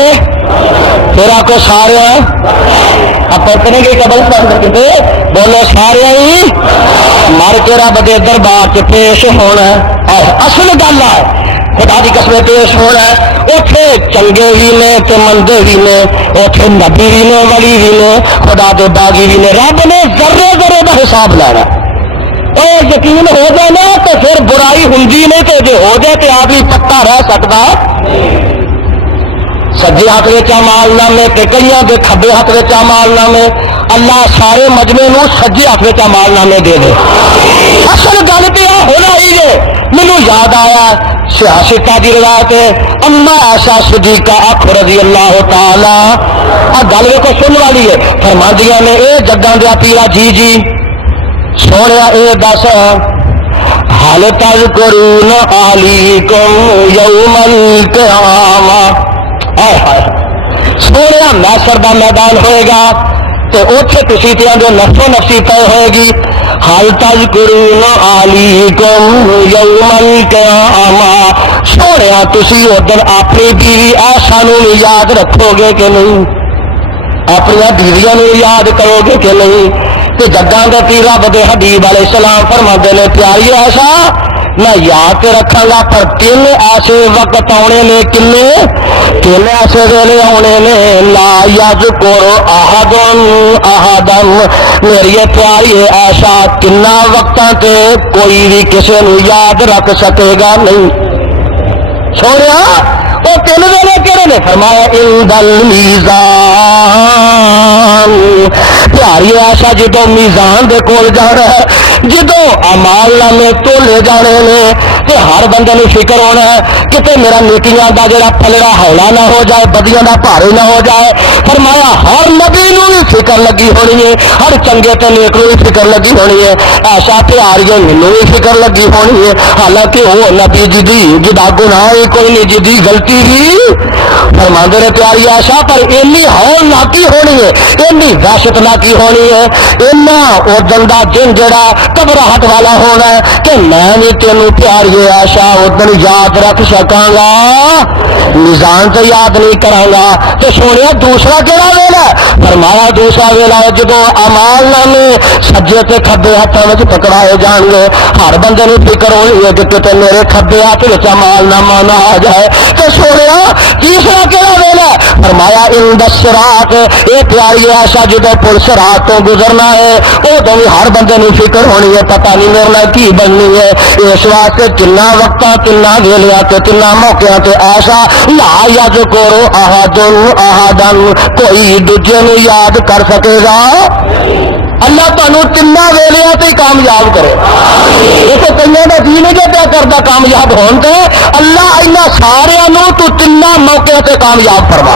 پھر آپ کو سارے اب پتنے کی قبل پڑھتے بولو سارے ہی مر کے رب دے دربار چ پیش ہونا اصل گل ہے خدا کی قسم پیش ہونا ہے اوتھے چنگے بھی نے تے مندے بھی نے اوتھے نبی بھی نے ولی بھی نے خدا دے باغی بھی نے رب نے ذرے ذرے دا حساب لینا اور یقین ہو جائے نا تو پھر برائی ہندی نہیں تو جے ہو جائے تو آدمی پکا رہ سکتا سجے ہاتھ میں اعمال نامے تے کئیاں دے کھبے ہاتھ میں اعمال نامے اللہ سارے مجمع نو سجے ہاتھ میں اعمال نامے دے دے اصل گل تو یہ ہونا ہی ہے مینو یاد آیا سیاستہ کی روایت ہے اما عائشہ صدیقہ رضی اللہ تعالی آ گل کو سن والی ہے فرماندیاں نے اے جگاں دیا پیرا جی جی سونے اے دس حال تذکرون علیکم یوم القیامہ سونے محشر دا میدان ہوئے گا تے اوتھے تسی تے اندر نفس و نفسی طے ہوئے گی حال تذکرون علیکم یوم القیامہ سونے تسی ادھر اپنی بیوی عائشہ نو یاد رکھو گے کہ نہیں اپنی بیویاں نو یاد کرو گے کہ نہیں تے جگاں دے پیر رب دے حبیب علیہ السلام فرماندے نے پیاری عائشہ میں یاد رکھاں گا پر تین ایسے وقت آنے نے تین ایسے ویلے آنے نے لا یذکر احد احدا میری پیاری عائشہ تین وقتاں تے کوئی بھی کسی نو یاد رکھ سکے گا نہیں سونیا وہ تین ویلے کہڑے نے فرمایا عند المیزان پیاری عائشہ جدو میزان دے کول جانا ہے جدو اعمال نامے تولے جانے نے تے ہر بندے نو فکر ہونا ہے کتے میرا نیکیاں دا جڑا پلڑا ہولا نہ ہو جائے بدیاں دا بھارے نہ ہو جائے فرمایا ہر نبی نو بھی فکر لگی ہونی ہے ہر چنگے تے نیک نو بھی فکر لگی ہونی ہے ایسا پیاری مینوں بھی فکر لگی ہونی ہے حالانکہ وہ نبی جدا گناہ کوئی نہیں جدی غلطی ہی فرماندے نے پیاری عائشہ پر اینی ہول نہ کی ہونی ہے اینی وحشت نہ کی ہونی ہے اینا او دندا جن جڑا گھبراہٹ والا ہونا ہے کہ میں بھی تینوں پیاری عائشہ ادھر یاد رکھ سکاں گا میزان سے یاد نہیں کراں گا تو سونے دوسرا کہڑا ویلا فرمایا دوسرا ویلا جدو اعمال نامے سجے تے کھبے ہاتھوں میں پکڑائے جان گے ہر بندے نو فکر ہونی ہے کہ کتے میرے کھبے ہاتھ وچ اعمال نامہ نہ آ جائے تو سونے تیسرا کہڑا ویلا فرمایا عند الصراط اے پیاری عائشہ جدو پل صراط تو گزرنا ہے ادو بھی ہر بندے نو فکر ہونی ہے پتہ نہیں میرے نال کی بننی ہے اس واسطے تنا وقتاں تنا ویلیاں تے تنا موقعاں تے عائشہ لا یذکر احد احدا کوئی دوجے نو یاد کر سکے گا اللہ تمہیں تین ویلیاں تے کامیاب کرے یہ تو کئی کا جی نہیں پیا کرتا کامیاب ہون تے اللہ اینا سارا تو تین موقع تے کامیاب فرما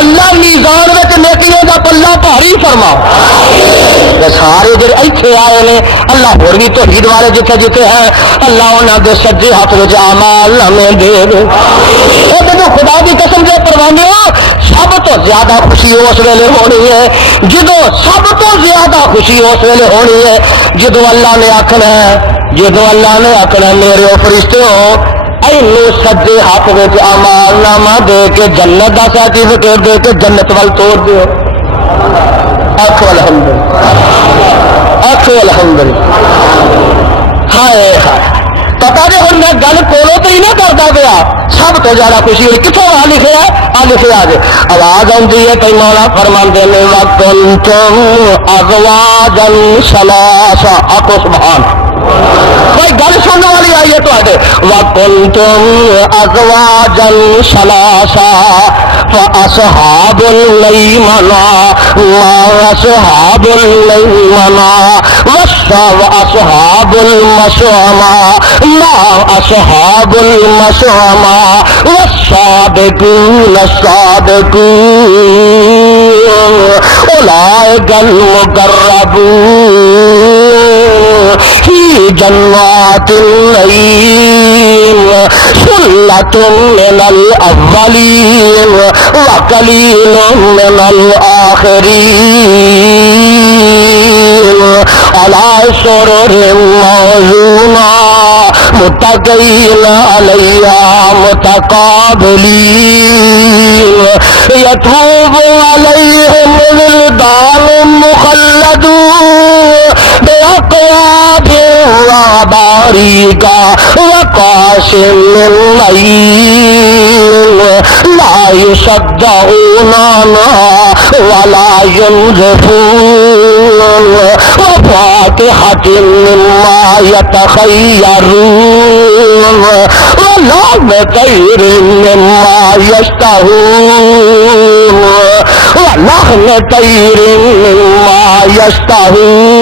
اللہ میزان وچ نیکیاں دا پلہ بھاری فرما سارے جڑے ایتھے آئے نے اللہ ہور بھی توحید والے جتھے جتھے ہیں اللہ انہاں دے سجے ہاتھ وچ اعمال نامے دے دے او جدوں خدا دی قسم دے پروانے سب تو زیادہ خوشی اس ویلے ہونی ہے جدو سب تو زیادہ خوشی اس ویلے ہونی ہے جدو اللہ نے آخنا ہے میرے فرشتے ہو اینو سجے ہاتھ وچ اعمال نامہ دے کے جنت دا سرٹیفکیٹ دے کے جنت ول توڑ دیو آخو الحمدللہ ہائے ہائے پتا جی ہوں میں گل کولوں تو ہی نہ کرتا پیا سب تو زیادہ خوشی ہوئی کتوں آ لکھے آ لکھے آج آواز آتی ہے کئی مولا فرماندے نے وَكُنْتُمْ أَزْوَاجًا ثَلَاثًا آکھو سبحان کوئی گل سننے والی آئی ہے تو وَكُنْتُمْ أَزْوَاجًا ثَلَاثًا فَأَصْحَابُ الْمَيْمَنَةِ مَا أَصْحَابُ الْمَيْمَنَةِ وَأَصْحَابُ الْمَشْأَمَةِ مَا أَصْحَابُ الْمَشْأَمَةِ وَالسَّابِقُونَ السَّابِقُونَ أُولَئِكَ الْمُقَرَّبُونَ فِي جَنَّاتِ النَّعِيمِ ثُلَّةٌ مِّنَ الْأَوَّلِينَ وَقَلِيلٌ مِّنَ الْآخِرِينَ عَلَىٰ سُرُرٍ مَّوْضُونَةٍ متقین علیہ متقابلین یطوف علیہم ولدان مخلدون بأكواب وأباريق وكأس من معين لا يصدعون عنها ولا ينزفون وفاكهة مما يتخيرون ولحم طير مما يشتهون ولحم طير مما يشتهون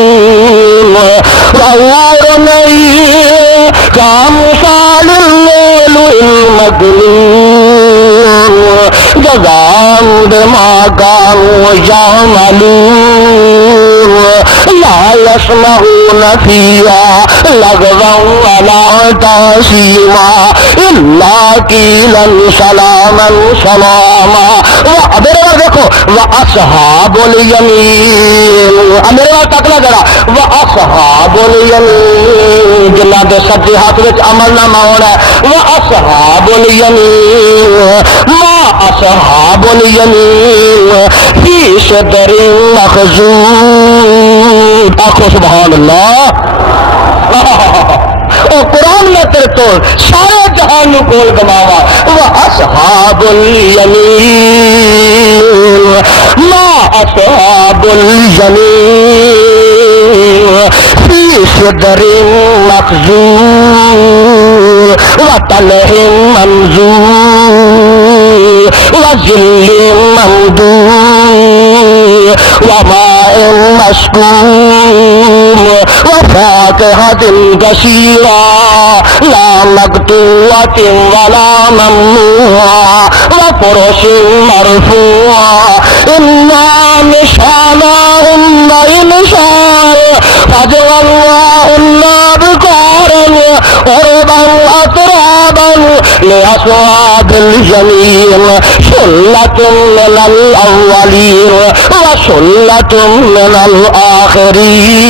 وحور عين كأمثال اللؤلؤ المكنون جزاء بما كانوا يعملون لا يسمعون فيها لغوا ولا تأثيما إلا قيلا سلاما سلاما میرے بار دیکھو وَأَصْحَابُ الْيَمِينِ میرے بار تک نہ ذرا وَأَصْحَابُ الْيَمِينِ جنہاں دے سجے ہاتھ وچ عمل نامہ ہونا ہے وَأَصْحَابُ الْيَمِينِ مَا أَصْحَابُ الْيَمِينِ فِي سِدْرٍ مَخْضُودٍ آخو سبحان اللہ اور قرآن میں تیرے تو سارے جہان نو کول گواوا وَأَصْحَابُ الْيَمِينِ مَا أَصْحَابُ الْيَمِينِ فِي سِدْرٍ مَخْضُودٍ وَطَلْحٍ مَّمْدُودٍ وَظِلٍّ مَّمْدُودٍ وَمَاءٍ مَّسْكُوبٍ وفاكهة كثيرة لا مقطوعة ولا ممنوعة وفرش مرفوعة إنا نشأناهن إنشاء فجعلناهن أبكارا عربا أترابا لأصحاب الجحيم سلة من الأولين وسلة من الآخرين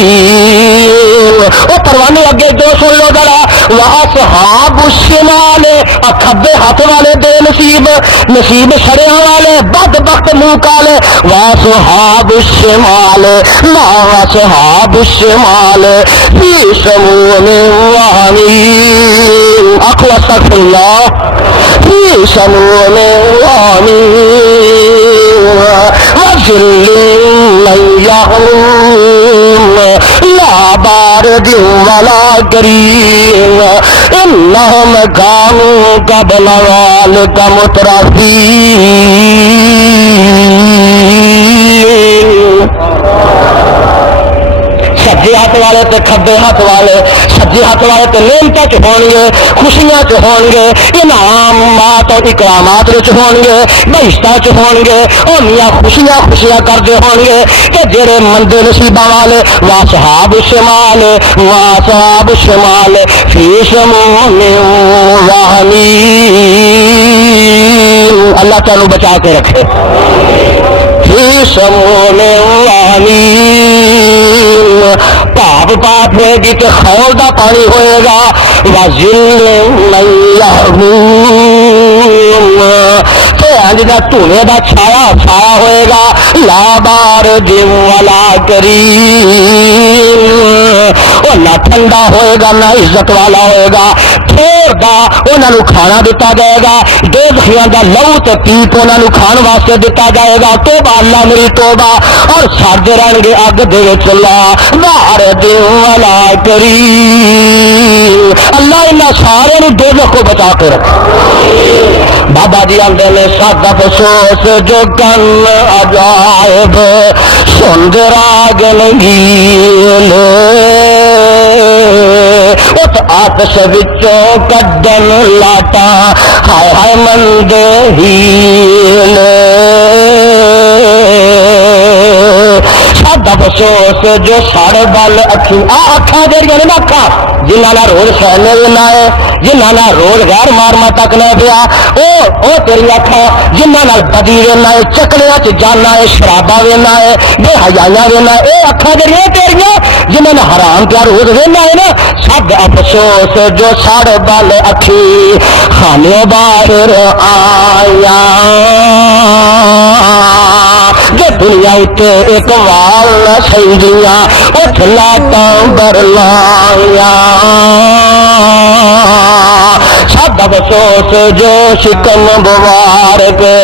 وہ پروانے اگے جو سن لو ذرا وَأَصْحَابُ الشِّمَالِ کھبے ہاتھ والے بے نصیب نصیب سڑیاں والے بدبخت منہ کالے وَأَصْحَابُ الشِّمَالِ مَا أَصْحَابُ الشِّمَالِ فِي سَمُومٍ وَحَمِيمٍ آخو استغفر اللہ فِي سَمُومٍ وَحَمِيمٍ وَظِلٍّ مَّن يَحْمُومٍ لا بارد ولا کریم انہم کانوا قبل ذلک مترفین سجے ہاتھ والے تے کھبے ہاتھ والے سجے ہاتھ والے تے نعمتاں چ ہون گے خوشیاں چ ہون گے انعامات اور اکرامات وچ ہون گے بہشتاں چ ہون گے اونیاں خوشیاں کردے ہون گے تے جڑے مندے نصیباں والے واصحاب الشمال واصحاب الشمال فی سموم وحمیم اللہ تعالی بچا کے رکھے فی سموم وحمیم پاپ پاپ ہوئے گی تو خول دا پانی ہوئے گا وَظِلٍّ مَّن يَحْمُومٍ انج دا دھونے دا چھایا ہوئے گا لا بارد ولا کریم وہ نہ ٹھنڈا ہوئے گا نہ عزت والا ہوئے گا پھر دا انہاں نوں کھانا دتا جائے گا دوزخیاں دا لہو تے پیپ انہاں نوں کھان واسطے دتا جائے گا توبہ اللہ میری توبہ اور سڑدے رہن گے اگ دے وچ لا بارد ولا کریم اللہ انہاں سارے نوں دوزخ کو بچا کے رکھے بابا جی آندے نے سب افسوس جو کن عجائب سند راگ نگیل اس آتش وچوں کڈن لاٹا ہائے ہائے مندے ہیل سب افسوس جو ساڑے بل اکھی اکھاں جہاں نے نا اکھاں جنہاں روز سہنے دینا ہے جنہاں روز غیر مارما تک نہ پیا او تیری اکھاں جنہاں بدی وینا ہے چکلیاں چ جانا ہے شرابا وینا ہے بے حیاں وینا ہے اے اکھاں جہاں تیریاں جنہاں نے حرام پیا روز وینا ہے نا سب افسوس جو ساڑے بل اکھی خانے باہر آیا جو دنیا اتنے ایک وال نہ سہیلیاں اٹھ لاٹاں برلایا سب افسوس جو شکم بوار کے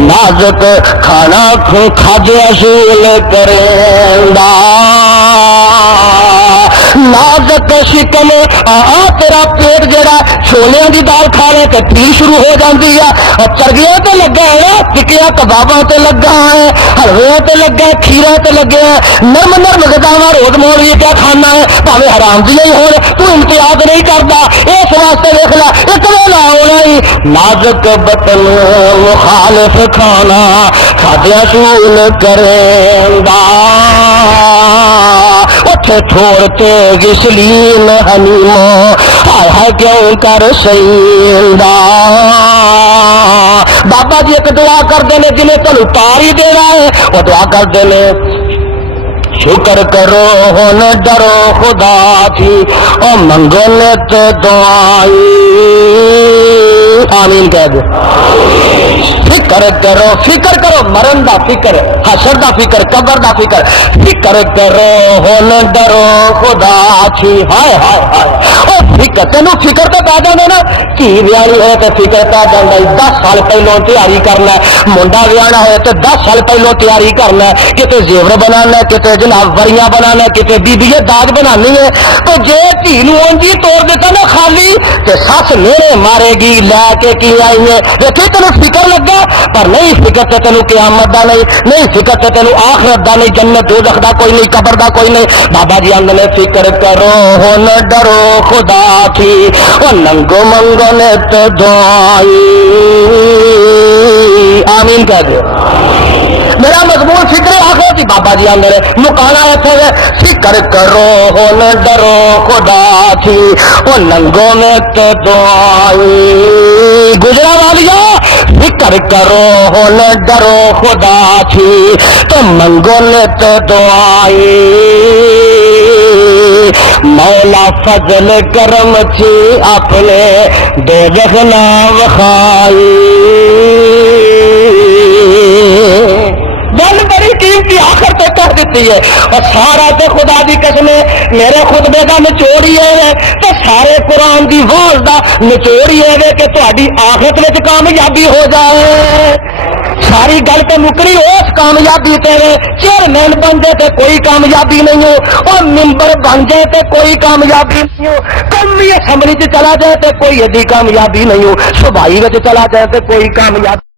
نازک کھانا کھاجے اصول کریندا نازک شکم تیرا پیٹ جڑا چھولیاں دی دال کھا لے تے پی شروع ہو جاندی ہے اور چرگیاں تے لگا ہے نا ٹکیاں کباباں تے لگا ہے حلوے تے لگا ہے کھیرا تے لگے ہے نرم نرم غذاواں روز موڑی کیا کھانا ہے بھاویں حرام دی ہی ہون تو امتیاز نہیں کردا اس واسطے دیکھ لے ایک ویلا ہونا ہی نازک بطن مخالف کھانا کھادیا شول کریندا اٹھے چھوڑتے گسلین حنیمو ہائے ہائے کیوں کر سیندا بابا جی ایک دعا کرتے ہیں جنہیں تمہیں پار ہی دینا ہے وہ دعا کرتے ہیں شکر کرو ہن ڈرو خدا تھی او منگو نت دعائی آمین کہہ دو فکر کرو مرن دا فکر حشر دا فکر قبر دا فکر فکر کرو ہن ڈرو خدا تھی ہائے ہائے ہائے او فکر تینوں فکر تو پی جانا نا کی ویاہی ہوئے تو فکر پی جانا 10 سال پہلو تیاری کرنا ہے منڈا ویاہنا ہوئے تو 10 سال پہلو تیاری کرنا ہے کتے زیور بنانا ہے کتے جناب وریاں بنانا ہے کتے بیبی داج بنانی ہے تو جے دھی نوں اونجی توڑ دیتا نا خالی تے سس میرے مارے گی لے کے کی آئی ہے دیکھے تینوں فکر لگا پر نہیں فکر تے تینوں قیامت دا نہیں فکر تے تینوں آخرت دا نہیں جنت دوزخ دا کوئی نہیں قبر دا کوئی نہیں بابا جی آندے نے فکر کرو ہن ڈرو خدا کی او ننگو منگو نت دعائی آمین کہہ دے میرا مضمون فکر آخر جی بابا جی آندے نے مکانا ہے فکر کرو ہن ڈرو خدا کی او ننگو نت دعائی گجرا والیا فکر کرو ہن ڈرو خدا کی تو منگو نت دعائی مولا فضل کرم چی اپنے دوزخ نہ وخائی گل بڑی قیمتی آخر تک کر دیتی ہے اور سارا تو خدا دی قسم میرے خطبے کا نچوڑ ہی ہے تو سارے قرآن دی واز دا نچوڑ ہی ہے کہ تہاڈی آخرت وچ کامیابی ہو جائے ساری گل تو مکری اس کامیابی تے چیئرمین بن جائے تے کوئی کامیابی نہیں ہو اور ممبر بن جائے تے کوئی کامیابی نہیں ہو قومی اسمبلی چلا جائے تے کوئی ایڈی کامیابی نہیں ہو صوبائی وچ چلا جائے تے کوئی کامیابی